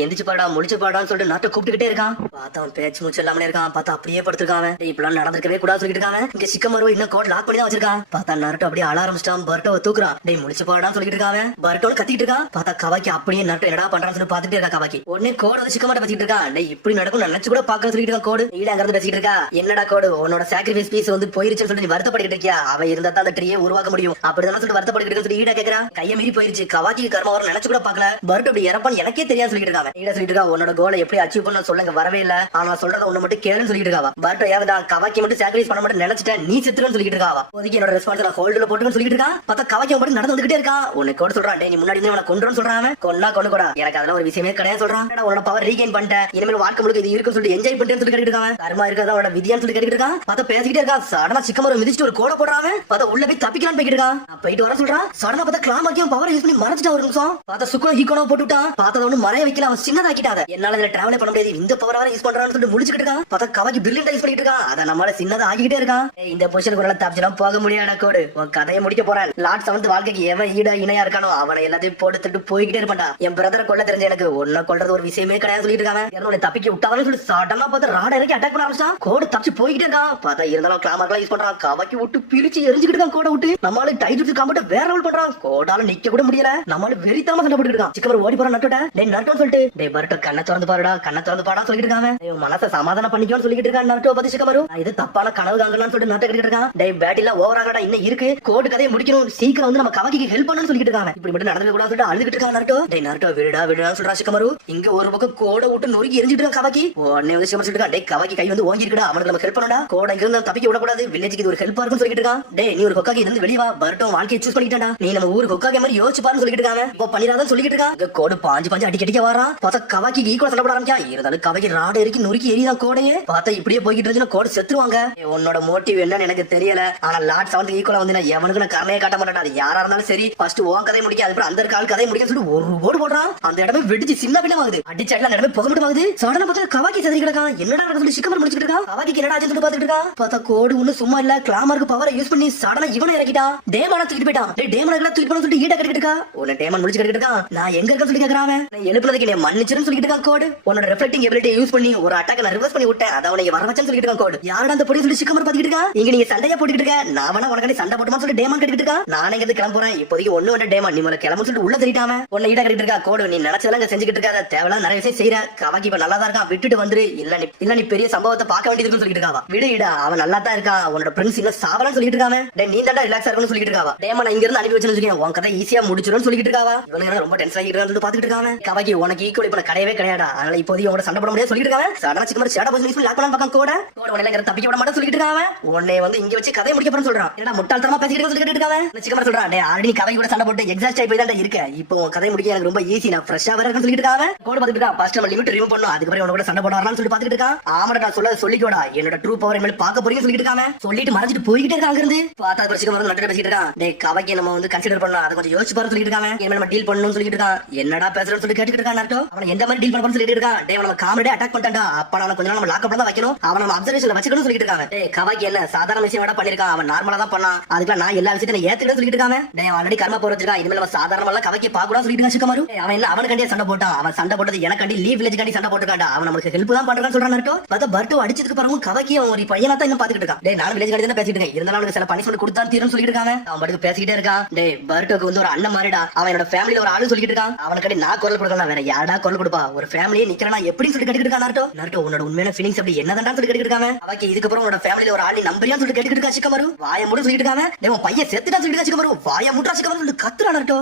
எந்திரிச்சு பாடா முடிச்சு பாடான்னு சொல்லிட்டு நருட்டோ கூப்பிட்டுக்கிட்டே இருக்கான். பார்த்தா அவன் பேச்சு மூச்சு இல்லாமலே இருக்கான். பார்த்தா அப்படியே படுத்திருக்கான். இப்பெல்லாம் நடந்திருக்கவே கூடாது சொல்லிட்டு இருக்காங்க. இங்க சிக்கமரு இன்னும் கோட் லாக் பண்ணி தான் வச்சிருக்கான். பார்த்தா நருட்டோ அப்படியே அழ ஆரம்பிச்சிட்டான். பர்ட்டோவை தூக்குறான். டே முடிச்சு பாடான்னு சொல்லிட்டு இருக்காங்க. பர்ட்டோன்னு கத்திட்டு இருக்கான். பார்த்தா கவாக்கி அப்படியே நருட்டோ என்னடா பண்றான்னு சொல்லி பாத்துட்டே இருக்கா. கவாக்கி உடனே கோடு வந்து சிக்கமாட்ட பேசிட்டு இருக்கான். டே இப்படி நடக்கும் நினைச்சு கூட பாக்க சொல்லிட்டு இருக்கான். கோடு ஈடாங்கிறது பேசிட்டு இருக்கா. என்னடா கோடு உன்னோட சாக்ரிஃபைஸ் பீஸ் வந்து போயிருச்சுன்னு சொல்லிட்டு வருத்தப்பட்டு இருக்கியா. அவ இருந்தா தான் அந்த ட்ரீயை உருவாக்க முடியும். அப்படிதான் சொல்லிட்டு வருத்தப்பட்டு சொல்லி ஈடா கேக்குறா. கையை மீறி போயிருச்சு. கவாக்கி கர்மா வரும் நினைச்சு கூட பாக்கல. பர்ட்டோ அப்படி இறப்பான்னு எனக்கே தெரியாது சொல்லிட்டு இருக்காங்க. ஈடா சொல்லிட்டு இருக்கா. உன்னோட கோலை எப்படி அச்சீவ் பண்ண சொல்லுங்க வரவே இல்ல. ஆனா சொல்றத ஒண்ணு மட்டும் கேளுன்னு சொல்லிட்டு இருக்காவா. பர்ட்டோ ஏதா கவாக்கி மட்டும் சாக்ரிஃபைஸ் பண்ண மட்டும் நினைச்சிட்டேன் நீ செத்துறன்னு சொல்லிட்டு இருக்காவா. இப்போதைக்கு என்னோட ரெஸ்பான்ஸ் நான் ஹோல்டுல போட்டுன்னு சொல்லிட்டு இருக்கா. பார்த்தா கவாக்கி மட்டும் நடந்து வந்துகிட்டே இருக்கா. உனக்கு கூட சொல்றான். டே நீ முன்னாடி இருந்து உனக்கு கொண்டுன்னு சொல்றான். கொண்டா கொண்டு கூட எனக்கு அதெல்லாம் ஒரு விஷயமே கிடையாது சொல்றான். உன்னோட பவர் ரீகெயின் பண்ணிட்டேன். இனிமேல் வாழ்க்கை முழுக்க இது இருக்குன்னு சொல்லிட்டு என்ஜாய் பண்ணிட்டு சொல்லி கேட்டுட்டு இருக்காங்க. கர்மா இருக்கதா அவனோட விதியான்னு சொல்லி கேட்டுட்டு இருக்கான். பார்த்தா பேசிக்கிட்டே இருக்கா. சடனா சிக்கமரு மிதிச்சுட்டு ஒரு கோட போடுறாங்க. பார்த்தா உள்ள போய் தப்பிக்கலான்னு போயிட்டு இருக்கான். போயிட்டு வர சொல்றான். சடனா பார்த்தா கிளாமாக்கியும் பவர் யூஸ் பண்ணி மறைச்சிட்டா ஒரு நிமிஷம். பார்த்தா சுக்குனோ ஹீக்கோனோ போட்டுட்டான். பார்த்தா ஒண்ணு மறைய வைக்கல. அவன் சின்னதாக்கிட்டாத. என்னால இதுல டிராவல் பண்ண முடியாது. இந்த பவர் வர யூஸ் பண்றான்னு சொல்லிட்டு முடிச்சுக்கிட்டு இருக்கான். பார்த்தா கவாக்கி பில்லியன் யூஸ் பண்ணிட்டு இருக்கான். அதை நம்மளால சின்னதா ஆகிக்கிட்டே இருக்கான். இந்த பொசிஷனுக்கு ஒரு தப்பிச்சலாம் போக முடியாத கோடு. உன் கதையை முடிக்க போறேன். லாட் செவன்த் வாழ்க்கைக்கு எவன் ஈடா இணையா இருக்கானோ அவனை எல்லாத்தையும் போட்டுட்டு போய்கிட்டே இருப்பான்டா. என் பிரதரை கொல்ல தெரிஞ்ச எனக்கு ஒன்ன கொல்றது ஒரு விஷயமே கிடையாது சொல்லிட்டு இருக்காங்க. தப்பிக்க விட்டாலும் சொல்லி சடனா பார்த்து ராட இறக்கி அட்டாக் பண்ண ஆரம்பிச்சான். கோடு தப்பிச்சு போய்கிட்டே இருக்கான். பார்த்தா இருந்தாலும் கிளாமர்லாம் யூஸ் பண்றான். கவாக்கி விட்டு பிரிச்சு எரிஞ்சுக்கிட்டு இருக்கான். கோட விட்டு நம்மளால டைட் காம்பட்ட வேற ரோல் பண்றான். கோடால நிக்க கூட முடியல. நம்மளால வெறித்தனமா சண்டை போட்டுட்டு இருக்கான். சிக்கமர் ஓடி போறான். நட்டோட டே நட்டோன்னு சொல்லிட்டு டே பர்ட்டோ கண்ணை திறந்து பாருடா கண்ணை திறந்து பாடா சொல்லிட்டு இருக்காங்க. மனசை சமாதானம் பண்ணிக்கோன்னு சொல்லிட்டு இருக்கான். நட்டோ பத்தி சிக்கமரு இது தப்பான கனவு காங்கலான்னு சொல்லிட்டு நட்டை கட்டிட்டு இருக்கான். டே பேட்டில ஓவர் ஆகடா இன்னும் இருக்கு. கோடு கதையை முடிக்கணும். சீக்கிரம் வந்து நம்ம கவாக்கிக்கு ஹெல்ப் பண்ணணும்னு சொல்லிட்டு இருக்காங்க. இப்படி மட்டும் நடந்துக்க கூடாது சொல்லிட்டு அழுதுகிட்டு இருக்கான். நட்டோ டே நட்டோ விடுடா சொல்றா சிக்கமரு. இங்க ஒரு பக்கம் கோட விட்டு நொறுக்கி எரிஞ்சிட்டு இருக்கான் கவாக்கி. உடனே வந்து சிக்கமர் சொல்லிட்டு டே கவாக்கி கை வந்து ஓங்கி இருக்குடா. அவனுக்கு நம்ம ஹெல்ப் பண்ணடா. கோட இங்க இருந்து தப்பிக்க விடக்கூடாது. வில்லேஜுக்கு இது ஒரு ஹெல்ப்பா இருக்குன்னு சொல்லிட்டு இருக்கான். டே நீ ஒரு கொக்காக்கி இருந்து வெளியே வா. பர்ட்டோ வாழ்க்கையை சூஸ் பண்ணிட்டான்டா. நீ நம்ம ஊரு கொக்காக்கி மாதிரி யோசிச்சு பாருன்னு சொல்லிட்டு இருக்காங்க. இப்போ பண்ணிடாதான் சொல்லிட்டு இருக்கான். கோடு பாஞ்சு அடிக்க வரான். பார்த்தா கவாக்கி ஈக்குவலா சண்டை போட ஆரம்பிச்சா. இருந்தாலும் கவாக்கி ராட இறக்கி நொறுக்கி எரிதான் கோடையே. பார்த்தா இப்படியே போய்கிட்டு இருந்துச்சுன்னா கோடு செத்துருவாங்க. உன்னோட மோட்டிவ் என்னன்னு எனக்கு தெரியல. ஆனா லாட் செவன்த் ஈக்குவலா வந்து எவனுக்கு நான் கர்மையை காட்ட மாட்டேன். அது யாரா இருந்தாலும் சரி ஃபர்ஸ்ட் உன் கதை முடிக்க அதுக்கப்புறம் அந்த கால் கதை முடிக்க சொல்லிட்டு ஒரு ஓடு போடுறான். அந்த இடமே வெடிச்சு சின்ன பின்ன ஆகுது. அடிச்சாட்ல அந்த இடமே புகை மட்டும் ஆகுது. சடனா பார்த்தா கவாக்கி செதறி கிடக்கான். என்னடா சொல்லி சிக்கமர் முடிச்சுட்டு இருக்கான். கவாக்கி என்னடா ஆச்சுன்னு பாத்துட்டு இருக்கான். பார்த்தா கோடு ஒண்ணு சும்மா இல்ல கிளாமருக்கு பவரை யூஸ் பண்ணி சடனா இவனை இறக்கிட்டான். டேமனை தூக்கிட்டு போயிட்டான். டேமனை தூக்கிட்டு போன சொல்லிட்டு ஈட கட்டிட்டு இருக்கா. உன்னை டேமன் முடிச்சு கட்டிட்டு இருக்கான். நான் எங்க இருக்க சொல்லி கேக்குறான். நான் எழுப்புனதுக்கு நீ மன்னிச்சிருன்னு சொல்லிட்டு இருக்கான் கோடு. உன்னோட ரிஃப்ளெக்டிங் எபிலிட்டி யூஸ் பண்ணி ஒரு அட்டாக் நான் ரிவர்ஸ் பண்ணி விட்டேன். அத அவனை வர வச்சேன்னு சொல்லிட்டு இருக்கான் கோடு. யாரடா அந்த பொடி சொல்லி சிக்கமர் பாத்துக்கிட்டு இருக்கா. இங்க நீங்க சண்டையா போட்டுக்கிட்டு இருக்க. நான் வேணா உனக்கு சண்டை போட்டுமா சொல்லி டேமன் கட்டிட்டு இருக்கா. நானே இங்க கிளம்ப போறேன். இப்போதைக்கு ஒண்ணு டேமன் நீ முதல்ல கிளம்பு சொல்லிட்டு உள்ள தெரியாம உன்னை ஈட கட்டிட்டு இருக்கா கோடு. நீ நினைச்சதெல்லாம் செஞ்சுக்கிட்டு இருக்காத. தேவையில்லாம் நிறைய விஷயம் செய்யற. கவாக்கி இப்ப நல்லா தான் இருக்கான். விட்டுட்டு வந்துரு. இல்ல நீ பெரிய சம்பவத்தை பார்க்க வேண்டியதுன்னு சொல்லிட்டு இருக்காவா. விடு இட அவன் நல்லா தான் இருக்கான். உன்னோட பிரின்ஸ் இன்னும் சாவலாம் சொல்லிட்டு இருக்காங்க. நீ தாண்டா ரிலாக்ஸா இருக்கணும்னு சொல்லிட்டு இருக்காவா. டேமன் இங்க இருந்து அனுப்பி வச்சுன்னு வச்சுக்கேன். உன் கதை ஈஸியா முடிச்சிடும்னு சொல்லிட்டு இருக்காவா. இவனுங்க ரொம்ப டென்ஷன் ஆகிட்டு சொல்லிட்டு பாத்துக்கிட்டு இருக்காங்க. கவாக்கி உனக்கு ஈக்குவல் இப்ப கிடையவே கிடையாடா. அதனால இப்போதைக்கு உங்களோட சண்டை போட முடியாது சொல்லிட்டு இருக்காங்க. சடனா சிக்கமர் சேடா போய் லாக் பண்ணலாம் பக்கம் கோட உடனே தப்பிக்க விட மாட்டேன் சொல்லிட்டு இருக்காங்க. உன்னை வந்து இங்க வச்சு கதை முடிக்க போறேன்னு சொல்றான். என்னடா முட்டாள்தனமா பேசிக்கிட்டு சொல்லிட்டு இருக்காங்க. சிக்கமர் சொல்றான் ஆல்ரெடி கவாக்கி கூட சண்டை போட்டு எக்ஸாஸ்ட் ஆகி போய் தான் இருக்க. இப்போ கதை முடிக்க எனக்கு ரொம்ப ஈஸி. நான் ஃப்ரெஷ்ஷா வேற இருக்குன்னு சொல்லிட்டு இருக்காங்க. கோட பாத்துட்டு இருக்கான். ஃபர்ஸ்ட் நம்ம லிமிட் ரிமூவ் பண்ணனும். அதுக்கு அப்புறம் உனக்கு சண்டை போட வரலாம்னு சொல்லி பாத்துக்கிட்டு இருக்கான். ஆமாடா நான் சொல்லிக்கோடா. என்னோட ட்ரூ பவர் மேல பாக்க போறீங்கன்னு சொல்லிட்டு இருக்காங்க. சொல்லிட்டு மறைஞ்சிட்டு போய்கிட்டே இருக்காங்க. இருந்து பார்த்தா பிரச்சனை வந்து நட்டு பேசிட்டு இருக்கான். டேய் கவாக்கி நம்ம வந்து கன்சிடர் பண்ணலாம். அதை கொஞ்சம் யோசிச்சு பாரு சொல்லிட்டு இருக்காங்க. என்ன நம்ம டீல் பண்ணணும்னு சொல்லிட்டு இருக்கான். என்னடா பேசுறேன்னு சொல்லி கேட்டுட்டு இருக்கான். நட்டோ அவன் எந்த மாதிரி டீல் பண்ணணும்னு சொல்லிட்டு இருக்கான். டேய் நம்ம காமெடி அட்டாக் பண்ணிட்டான்டா. அப்ப நம்ம கொஞ்ச நாள் நம்ம லாக் அப்ல தான் வைக்கணும். அவன் நம்ம அப்சர்வேஷன்ல வச்சுக்கணும்னு சொல்லிட்டு இருக்காங்க. டேய் கவாக்கி என்ன சாதாரண விஷயம் வேடா பண்ணிருக்கான். அவன் நார்மலா தான் பண்ணான். அதுக்கு நான் எல்லா விஷயத்தையும் ஏத்துக்கிட்டு சொல்லிட்டு இருக்காங்க. டேய் ஆல்ரெடி கர்மா போற வச்சிருக்கான். இனிமேல் நம்ம சாதாரணமா கவாக்கி பாக்கணும் சொல்லிட்டு இருக்கான். சிக்கமாரு அவன் என்ன அவனுக்காண்டியே சண்டை போட்டான். அவன் சண்டை போட்டது எனக்காண்டி லீவ் வில்லேஜ் காண்டி சண்டை போட்டுக்காண்டா. அவன் நமக்கு ஹெல்ப் தான் பண்றான்னு சொல்றான். நட்டோ பார்த்தா பர்ட்டோ அடிச்சதுக்கு பிறகு கவாக்கி அவன் ஒரு பையனா தான் இன்னும் பாத்துக்கிட்டு இருக்கான். டேய் நான் வில்லேஜ் காண்டி தான் பேசிட்டு இருக்கேன். இருந்தாலும் அவனுக்கு சில பனிஷ்மென்ட் கொடுத்தான் தீரும்னு சொல்லிட்டு இருக்காங்க. அவன் பாட்டுக்கு பேசிக்கிட்டே இருக்கான். டேய் பர்ட்டோக்கு வந்து ஒரு அண்ணன் மாறிடா. அவன் என்னோட ஃபேமிலில ஒரு ஆளு சொல்லிட்டு இருக்கான். அவனுக்காண்டி நான் குரல் கொடுக்கலாம். வேற யாரா குரல் கொடுப்பா. ஒரு ஃபேமிலியே நிக்கிறனா எப்படி சொல்லி கட்டிட்டு இருக்கான். நட்டோ உன்னோட உண்மையான ஃபீலிங்ஸ் அப்படி என்னதான் சொல்லி கட்டிட்டு இருக்காங்க. அவாக்கி இதுக்கு அப்புறம் உன்னோட ஃபேமிலில ஒரு ஆளு நம்பரியா சொல்லி கட்டிட்டு இருக்கா. சிக்கமாரு வாய மூட சொல்லிட்டு இருக்காங்க. டேய் பையன் செத்துட்டா சொல்லிட்டு சிக்கமாரு வாய மூட்றா சிக்கமாரு சொல்லி கத்துறா. நட்டோ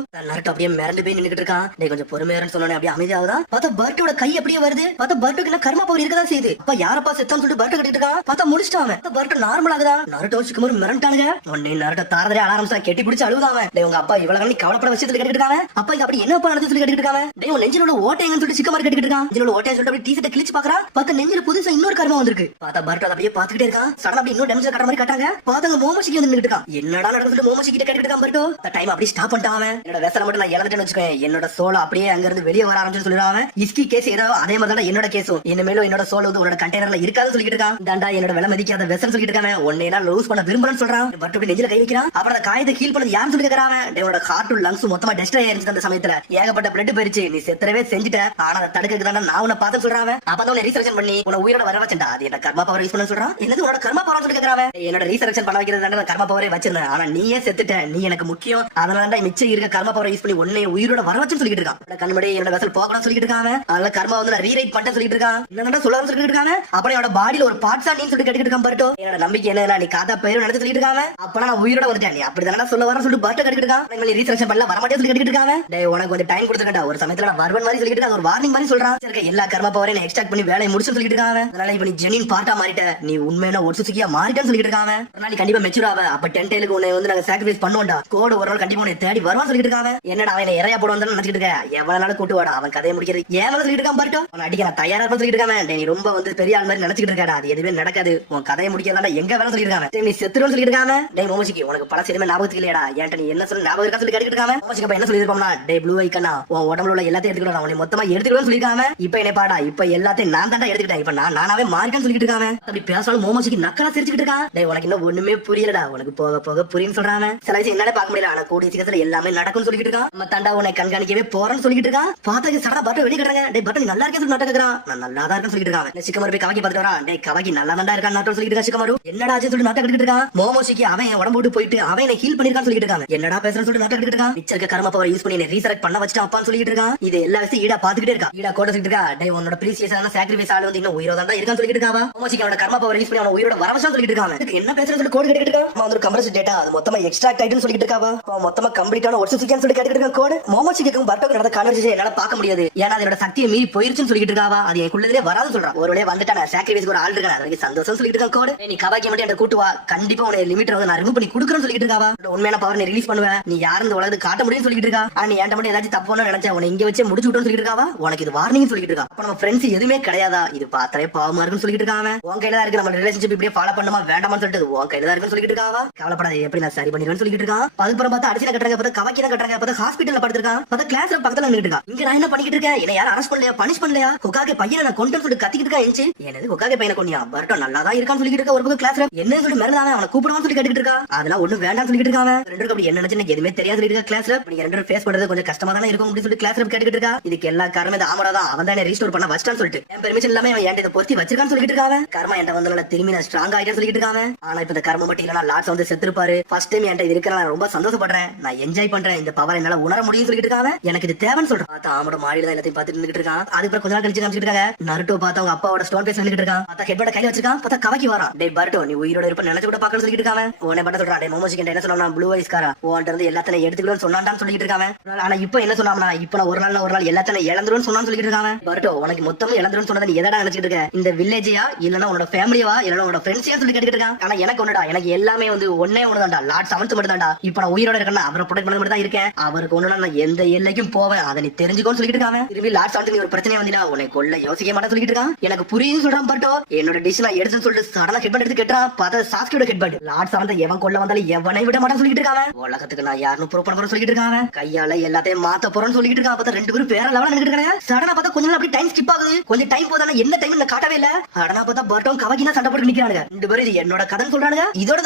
அப்படியே மிரண்டு போய் நின்னுட்டு இருக்கான். டேய் கொஞ்சம் பொறுமையாருன்னு சொன்னோனே அப்படியே அமைதியாவதா. பார்த்தா பர்ட்டோட கை அப்படியே வருது. பார்த்தா பர்ட்டோக்கு என்ன கர்மா பவர் இருக்கதான் செய்யுது. அப்ப யாரப்பா செத்தான்னு சொல்லிட்டு பர்ட்டோ கட்டிட்டு இருக்கான். பார்த்தா முடிச்சிட்டான். பர்ட்டோ நார்மல் ஆகுதா. நட்டோ சிக்கமாரு மிரண்டானுங்க. உடனே நட்டோ தாரதே ஆரம்பிச்சா கெட்டி பிடிச்சு அழுதாவன். டேய் உங்க அப்பா இவ்வளவு நீ கவலைப்பட விஷயத்துல கட்டிட்டு இருக்காங்க. அப்பா இங்க அப்படி என்ன நடந்து சொல்லி கட்டிட்டு இருக்காங்க. டேய் உன் நெஞ்சில உள்ள ஓட்டைங்கன்னு சொல்லிட்டு சிக்கமாரு கட்டிட்டு இருக்கான். நெஞ்சில ஓட்டைன்னு சொல்லிட்டு அப்படியே டீ-ஷர்ட்டை கிழிச்சு பாக்குறான். பார்த்தா நெஞ்சில புதுசா இன்னொரு கர்மா வந்திருக்கு. பார்த்தா பர்ட்டோ அப்படியே பாத்துக்கிட்டே இருக்கான். சடனா அப்படியே இன்னொரு டேமேஜ் கட்டுற மாதிரி கட்டாங்க. பார்த்தாங்க மோமோசிக்கு வந்து நின்னுட்டு இருக்கான். என்னடா நடக்குது மோமோசிக்கு கிட்ட கட்டிட்டு இருக்கான். பர்ட்டோ அந்த டைம் அப்படியே ஸ்டாப் பண்ணிட்டான். என்னோட வெசல மட்டும் நான் இழந்துட்டேன்னு வச்சுக்கேன். என்னோட சோல் அப்படியே அங்க இருந்து வெளியே வர ஆரம்பிச்சு சொல்லிடுவாங்க. இஸ்கி கேஸ் ஏதோ அதே மாதிரி தான் என்னோட கேஸும். இனிமேலும் என்னோட சோல் வந்து உன்னோட கண்டெய்னர்ல இருக்காதுன்னு சொல்லிட்டு இருக்கான். தாண்டா என்னோட விலை மதிக்காத வெசல் சொல்லிட்டு இருக்காங்க. ஒன்னே நான் லூஸ் பண்ண விரும்புறேன்னு சொல்றான். பட் அப்படி நெஞ்சில கை வைக்கிறான். அப்புறம் அந்த காயத்தை ஹீல் பண்ணது யாருன்னு சொல்லி கேக்குறாங்க. என்னோட ஹார்ட் லங்ஸ் மொத்தமா டெஸ்ட்ராய் ஆயிருச்சு. அந்த சமயத்துல ஏகப்பட்ட பிளட் போயிருச்சு. நீ செத்தரவே செஞ்சுட்ட. ஆனா அதை தடுக்கிறதுக்கு தான் நான் உன்னை பார்த்து சொல்றாங்க. அப்பதான் உன்னை ரீசர்ச் பண்ணி உன்னை உயிரோட வர வச்சேன்டா. அது என்ன கர்மா பவர் யூஸ் பண்ண சொல்றான். என்னது உன்னோட கர்மா பவர் சொல்லி கேக்குறாங்க. என்னோட ரீசர்ச் பண்ண வைக்கிறது கர்மா பவரே வச்சிருந்தேன். ஆனா நீயே செத்துட்ட. நீ எனக்கு முக்கியம். அதனால தான் மிச்சம் இருக்க கர்மா பவரை யூஸ் பண்ணி உன்னை உயிரோட வர வச்சுன்னு சொல்லிட்டு இருக்கான். கண்மடி என்னோட வெசல் போகணும்னு சொல்லிட்டு இருக்காங்க. அதனால கர்மா வந்து நான் ரீரைட் பண்ணிட்டு சொல்லிட்டு இருக்கான். என்னடா சொல்லாம சொல்லிட்டு இருக்காங்க. அப்புறம் என்னோட பாடியில ஒரு பார்ட்ஸா நீ சொல்லி கட்டிட்டு இருக்கான். பர்ட்டோ என்னோட நம்பிக்கை என்ன நீ காதா பேரு நடந்து சொல்லிட்டு இருக்காங்க. அப்ப நான் உயிரோட வந்துட்டேன். நீ அப்படிதானடா சொல்ல வர சொல்லிட்டு பர்ட்டோ கட்டிட்டு இருக்கான். நீ ரீசர்ச் பண்ணல வர மாட்டேன்னு சொல்லி கட்டிட்டு இருக்காங்க. டேய் உனக்கு வந்து டைம் கொடுத்துக்கடா. ஒரு சமயத்துல நான் வருவன் மாதிரி சொல்லிட்டு இருக்கான். ஒரு வார்னிங் மாதிரி சொல்றான். சரி எல்லா கர்மா பவரையும் நான் எக்ஸ்ட்ராக்ட் பண்ணி வேலையை முடிச்சு சொல்லிட்டு இருக்காங்க. அதனால இப்ப நீ ஜெனின் பார்ட்டா மாறிட்ட. நீ உண்மையான ஒட்சுசுகியா மாறிட்டேன்னு சொல்லிட்டு இருக்காங்க. ஒரு நாள் கண்டிப்பா மெச்சூர் ஆவ. அப்ப 10 டேலுக்கு உன்னை வந்து நாங்க சாக்ரிஃபைஸ் பண்ணுவோம்டா. கோட் ஒரு நாள் கண்டிப்பா உன்னை தேடி வருவான்னு சொல்லிட்டு இருக்காங்க. என்னடா அவன் இறையா போடுவான்னு நினைச்சிட்டு இருக்க. எவ்வளவு நாள் கூட்டு வாடா. அவன் கதையை முடிக்கிறது ஏன் சொல்லிட்டு இருக்கான். பர்ட்டோ அவன் அடிக்க நான் தயாரா இருப்பேன் சொல்லிட்டு இருக்காங்க. நீ ரொம்ப வந்து பெரிய ஆள் மாதிரி நினைச்சிட்டு இருக்காடா. அது எதுவுமே நடக்காது. உன் கதையை முடிக்கிறதா எங்க வேணும் சொல்லிட்டு இருக்காங்க. நீ செத்துருன்னு சொல்லிட்டு இருக்காங்க. டேய் மோமோசிக்கு உனக்கு பல சினிமா ஞாபகத்துக்கு இல்லையடா. ஏன்ட்ட நீ என்ன சொல்ல ஞாபகம் இருக்கா சொல்லி கேட்டுட்டு இருக்காங்க. மோமோசிக்கு என்ன சொல்லிருப்போம்னா டேய் ப்ளூ ஐக்கனா உன் உடம்புல உள்ள எல்லாத்தையும் எடுத்துக்கலாம். உன்னை மொத்தமா எடுத்துக்கணும்னு சொல்லிருக்காங்க. இப்ப என்ன பாடா இப்ப எல்லாத்தையும் நான் தாண்டா எடுத்துக்கிட்டேன். இப்ப நானாவே மாறிட்டேன்னு சொல்லிட்டு இருக்காங்க. அப்படி பேசாலும் மோமோசிக்கு நக்கலா சிரிச்சுக்கிட்டு இருக்கான். டேய் உனக்கு இன்னும் ஒண்ணுமே புரியலடா. உனக்கு போக போக புரியுன்னு சொல்றாங்க. சில விஷயம் என்னால பார்க்க முடியல. ஆனா கூடிய சீக்கிரத்துல எல்லாமே நடக்கும்னு சொல்லிட்டு இருக்கான். நம்ம தாண்டா உன்னை கண்காணிக்கவே போறேன்னு சொல்லிட்டு இருக்கான். பார்த்தா சடா பர்ட்டோ வெளிய கட்டுறாங்க. டேய் பர்ட்டோ நீ நல்லா இருக்கேன்னு சொல்லி நடக்குறான். நான் நல்லா தான் இருக்கேன்னு சொல்லிட்டு இருக்காங்க. சிக்கமாரு போய் கவாக்கி பார்த்துட்டு வரான். டேய் கவாக்கி நல்லா தாண்டா இருக்கான்னு நாட்டோ சொல்லிட்டு இருக்கா. சிக்கமாரு என்னடா ஆச்சு சொல்லிட்டு நாட்ட கட்டிட்டு இருக்கான். மோமோசிக்கு அவன் உடம்பு விட்டு போயிட்டு அவன் என்ன ஹீல் பண்ணிருக்கான்னு சொல்லிட்டு இருக்காங்க. என்னடா பேசுறேன்னு சொல்லிட்டு நாட்ட கட்டிட்டு இருக்கான். மிச்ச இருக்க கர்மா பவர் யூஸ் பண்ணி என்ன ரீசரெக்ட் பண்ண வச்சுட்டு அப்பான்னு சொல்லிட்டு இருக்கான். இது எல்லா விஷயம் ஈடா பாத்துக்கிட்டே இருக்கா. ஈடா கோட சொல்லிட்டு இருக்கா. டேய் உன்னோட பிரீசியஸான சாக்ரிஃபைஸ் ஆளு வந்து இன்னும் உயிரோட தான் இருக்கான்னு சொல்லிட்டு இருக்காவா. மோமோசிக்கு அவனோட கர்மா பவர் யூஸ் பண்ணி அவன உயிரோட வரவச்சா சொல்லிட்டு இருக்காங்க. என்ன பேசுறேன்னு சொல்லி கோட் கட்டிட்டு இருக்கான். அவன் ஒரு கம்ப்ரஸ் டேட்டா அது மொத்தமா எக்ஸ்ட்ராக்ட் ஆயிட்டுன்னு சொல்லிட்டு இருக்காவா. அவன் மொத்தமா கம்ப்ளீட்டான ஒட்சுசுகியான்னு சொல்லி கட்டிட்டு இருக்கான். கோட் மோமோசிக்கு பர்ட்டோக்கு நடந்த கான்வர்சேஷன் என்னால பார்க்க முடியாது. ஏன்னா அதோட சக்தியை மீறி போயிருச்சுன்னு சொல்லிட்டு இருக்காவா. அது எனக்குள்ளதே வராதுன்னு சொல்றான். ஒருவேளை வந்துட்டான சாக்ரிஃபைஸ்க்கு ஒரு ஆள் இருக்கான். அதுக்கு சந்தோஷம் சொல்லிட்டு இருக்கான். கோட் நீ கவாக்கி மட்டும் என்ன கூட்டு வா. கண்டிப்பா உன லிமிட் வந்து நான் ரிமூவ் பண்ணி குடுக்குறேன்னு சொல்லிட்டு இருக்காவா. உண்மையான பவர் நீ ரிலீஸ் பண்ணுவ. நீ யாரு இந்த உலகத்துக்கு காட்ட முடியும்னு சொல்லிட்டு இருக்கா. நீ என்கிட்ட மட்டும் ஏதாச்சும் தப்புன்னு நினைச்சா உன்னை இங்க வச்சு முடிச்சு விட்டுன்னு சொல்லிட்டு இருக்காவா. உனக்கு இது வார்னிங் சொல்லிட்டு இருக்கா. அப்ப நம்ம ஃப்ரெண்ட்ஸ் எதுவுமே கிடையாதா. இது பாத்தரே பாவமா இருக்குன்னு சொல்லிட்டு இருக்காங்க. உன் கையில தான் இருக்கு. நம்ம ரிலேஷன்ஷிப் இப்படியே ஃபாலோ பண்ணுமா வேண்டாமான்னு சொல்லிட்டு உன் கையில தான் இருக்குன்னு சொல்லிட்டு இருக்காவா. கவலைப்படாத எப்படி நான் சரி பண்ணிடுவேன்னு சொல்லிட்டு இருக்கான். அதுக்கப்புறம் பார்த்தா அடிச்சு கட்டுறாங்க. பார்த்தா கவாக்கி தான் கட்டுறாங்க. பார்த்தா ஹாஸ்பிட்டல்ல படுத்திருக்கான். பார்த்தா கிளாஸ்ல பக்கத்துல நின்னுட்டு இருக்கான். இங்க நான் என்ன பண்ணிட்டு இருக்கேன். என்ன யாரும் அரெஸ்ட் பண்ணலையா பனிஷ் பண்ணலையா. கொக்காகே பையனை நான் கொண்டு சொல்லிட்டு கத்திக்கிட்டு இருக்கா. என்னது கொக்காகே பையனை கொண்டியா. பர்ட்டோ நல்லா தான் இருக்கான்னு சொல்லிட்டு இருக்க. ஒரு பக்கம் கிளாஸ்ல என்ன சொல்லி மிரதானே அவனை கூப்பிடுவான்னு சொல்லி கேட்டுட்டு இருக்கா. அதெல்லாம் ஒண்ணு வேண்டாம் சொல்லிட்டு இருக்காங்க. ரெண்டு பேரும் அப்படி என்ன நினைச்சு எதுவுமே தெரியாது சொல்லிட்டு இருக்கா கிளாஸ்ல. நீங்க ரெண்டு பேரும் ஃபேஸ் பண்றது கொஞ்சம் கஷ்டமா தானே இருக்கும் அப்படின்னு சொல்லி கிளாஸ்ல கேட்டுட்டு இருக்கா. இதுக்கு எல்லா காரணமே இந்த ஆமரா தான். அவன் தான் ரீஸ்டோர் பண்ண வச்சிட்டான்னு சொல்லிட்டு என் பெர்மிஷன் இல்லாம அவன் என்கிட்ட இதை பொத்தி வச்சிருக்கான்னு சொல்லிட்டு இருக்காங்க. கர்மா என்கிட்ட வந்து திரும்பி நான் ஸ்ட்ராங் ஆயிட்டேன்னு சொல்லிட்டு இருக்காங்க. ஆனா இப்ப இந்த கர்ம மட்டும் இல்ல லாட்ஸ் வந்து செத்துருப்பாரு. ஃபர்ஸ்ட் டைம் என்கிட்ட இது இருக்கிற நான் ரொம்ப சந்தோஷப்படுறேன். நான் என்ஜாய் பண்றேன். இந்த பவர் என்னால உணர முடியும்னு சொல்லிட்டு இருக்காங்க. எனக்கு இது தேவைன்னு சொல்றேன். பார்த்தா ஆமோட மாடியில தான் எல்லாத்தையும் பார்த்துட்டு நின்னுட்டு இருக்கான். அதுக்கப்புறம் கொஞ்ச நாள் கழிச்சு காமிச்சிட்டு இருக்காங்க. நருட்டோ பார்த்தா அவங்க அப்பாவோட ஸ்டோன் பேஸ் நின்னுட்டு இருக்கான். பார்த்தா ஹெட்பேட் கையில வச்சிருக்கான். பார்த்தா கவக்கி வரான். டேய் பர்ட்டோ நீ உயிரோட இருப்ப நினைச்சு கூட பார்க்கணும்னு சொல்லிட்டு இருக்காங்க. உடனே பண்ண சொல்றான். டேய் மோமோசிக்கு என்ன சொன்னா ப்ளூ ஐஸ் காரா உன்கிட்ட இருந்து எல்லாத்தையும் எடுத்துக்கணும்னு சொன்னான்னு சொல்லிட்டு இருக்காங்க. ஆனா இப்போ என்ன சொன்னாமனா இப்போ நான் ஒரு நாள் எல்லாத்தையும் இழந்துருன்னு சொன்னான்னு சொல்லிட்டு இருக்காங்க. பர்ட்டோ உனக்கு மொத்தமும் இழந்துருன்னு சொன்னதை நீ எதடா நினைச்சிட்டு இருக்க? இந்த வில்லேஜியா இல்லனா உன்னோட ஃபேமிலியா இல்லனா உன்னோட ஃப்ரெண்ட்ஸியா சொல்லி கேட்டுட்டு இருக்கான். ஆனா எனக்கு ஒண்ணுடா, எனக்கு எல்லாமே வந்து ஒன்னே ஒண்ணுதான்டா. லார்ட் 7 மட்டும் தான்டா. இப்போ நான் உயிரோட இருக்கேன்னா அவரை ப்ரொடெக்ட் பண்ண மட்டும் தான் இருக்கேன். அவருக்கு ஒண்ணுனா நான் எந்த எல்லைக்கும் போவேன். அதை நீ தெரிஞ்சுக்கோன்னு சொல்லிட்டு இருக்காங்க. திரும்பி லார்ட் 7 நீ ஒரு பிரச்சனை வந்தீனா உன்னை கொல்ல யோசிக்க மாட்டேன்னு சொல்லிட்டு இருக்கான். எனக்கு புரியுதுன்னு சொல்றான் பர்ட்டோ. என்னோட டிஷ் நான் எடுத்துன்னு சொல்லிட்டு சடனா ஹெட்பேட் எடுத்து கேட்டான். பார்த்தா சாஸ்கியோட ஹெட்பேட். லார்ட் 7 எவன் கொல்ல வந்தாலும் எவனை விட மாட்டான்னு சொல்லிட்டு இருக்காங்க. உலகத்துக்கு நான் யாருன்னு ப்ரூவ் பண்ண போறேன்னு சொல்லிட்டு இருக்காங்க. கையால எல்லாத்தையும் மாத்த போறேன்னு சொல்லிட்டு இருக்காங்க. பார்த்தா ரெண்டு பேரும் வேற லெவல்ல நின்னுட்டு இருக்காங்க. சடனா பார்த்தா கொஞ்ச நாள் அப்படி டைம் ஸ்கிப் ஆகுது. கொஞ்சம் டைம் போதானா என்ன டைம் காட்டவே இல்ல. சடனா பார்த்தா பர்ட்டோ கவக்கினா சண்டை போட்டு நிக்கிறானுங்க. ரெண்டு பேரும் இது என்னோட கதைன்னு சொல்றானுங்க. இதோட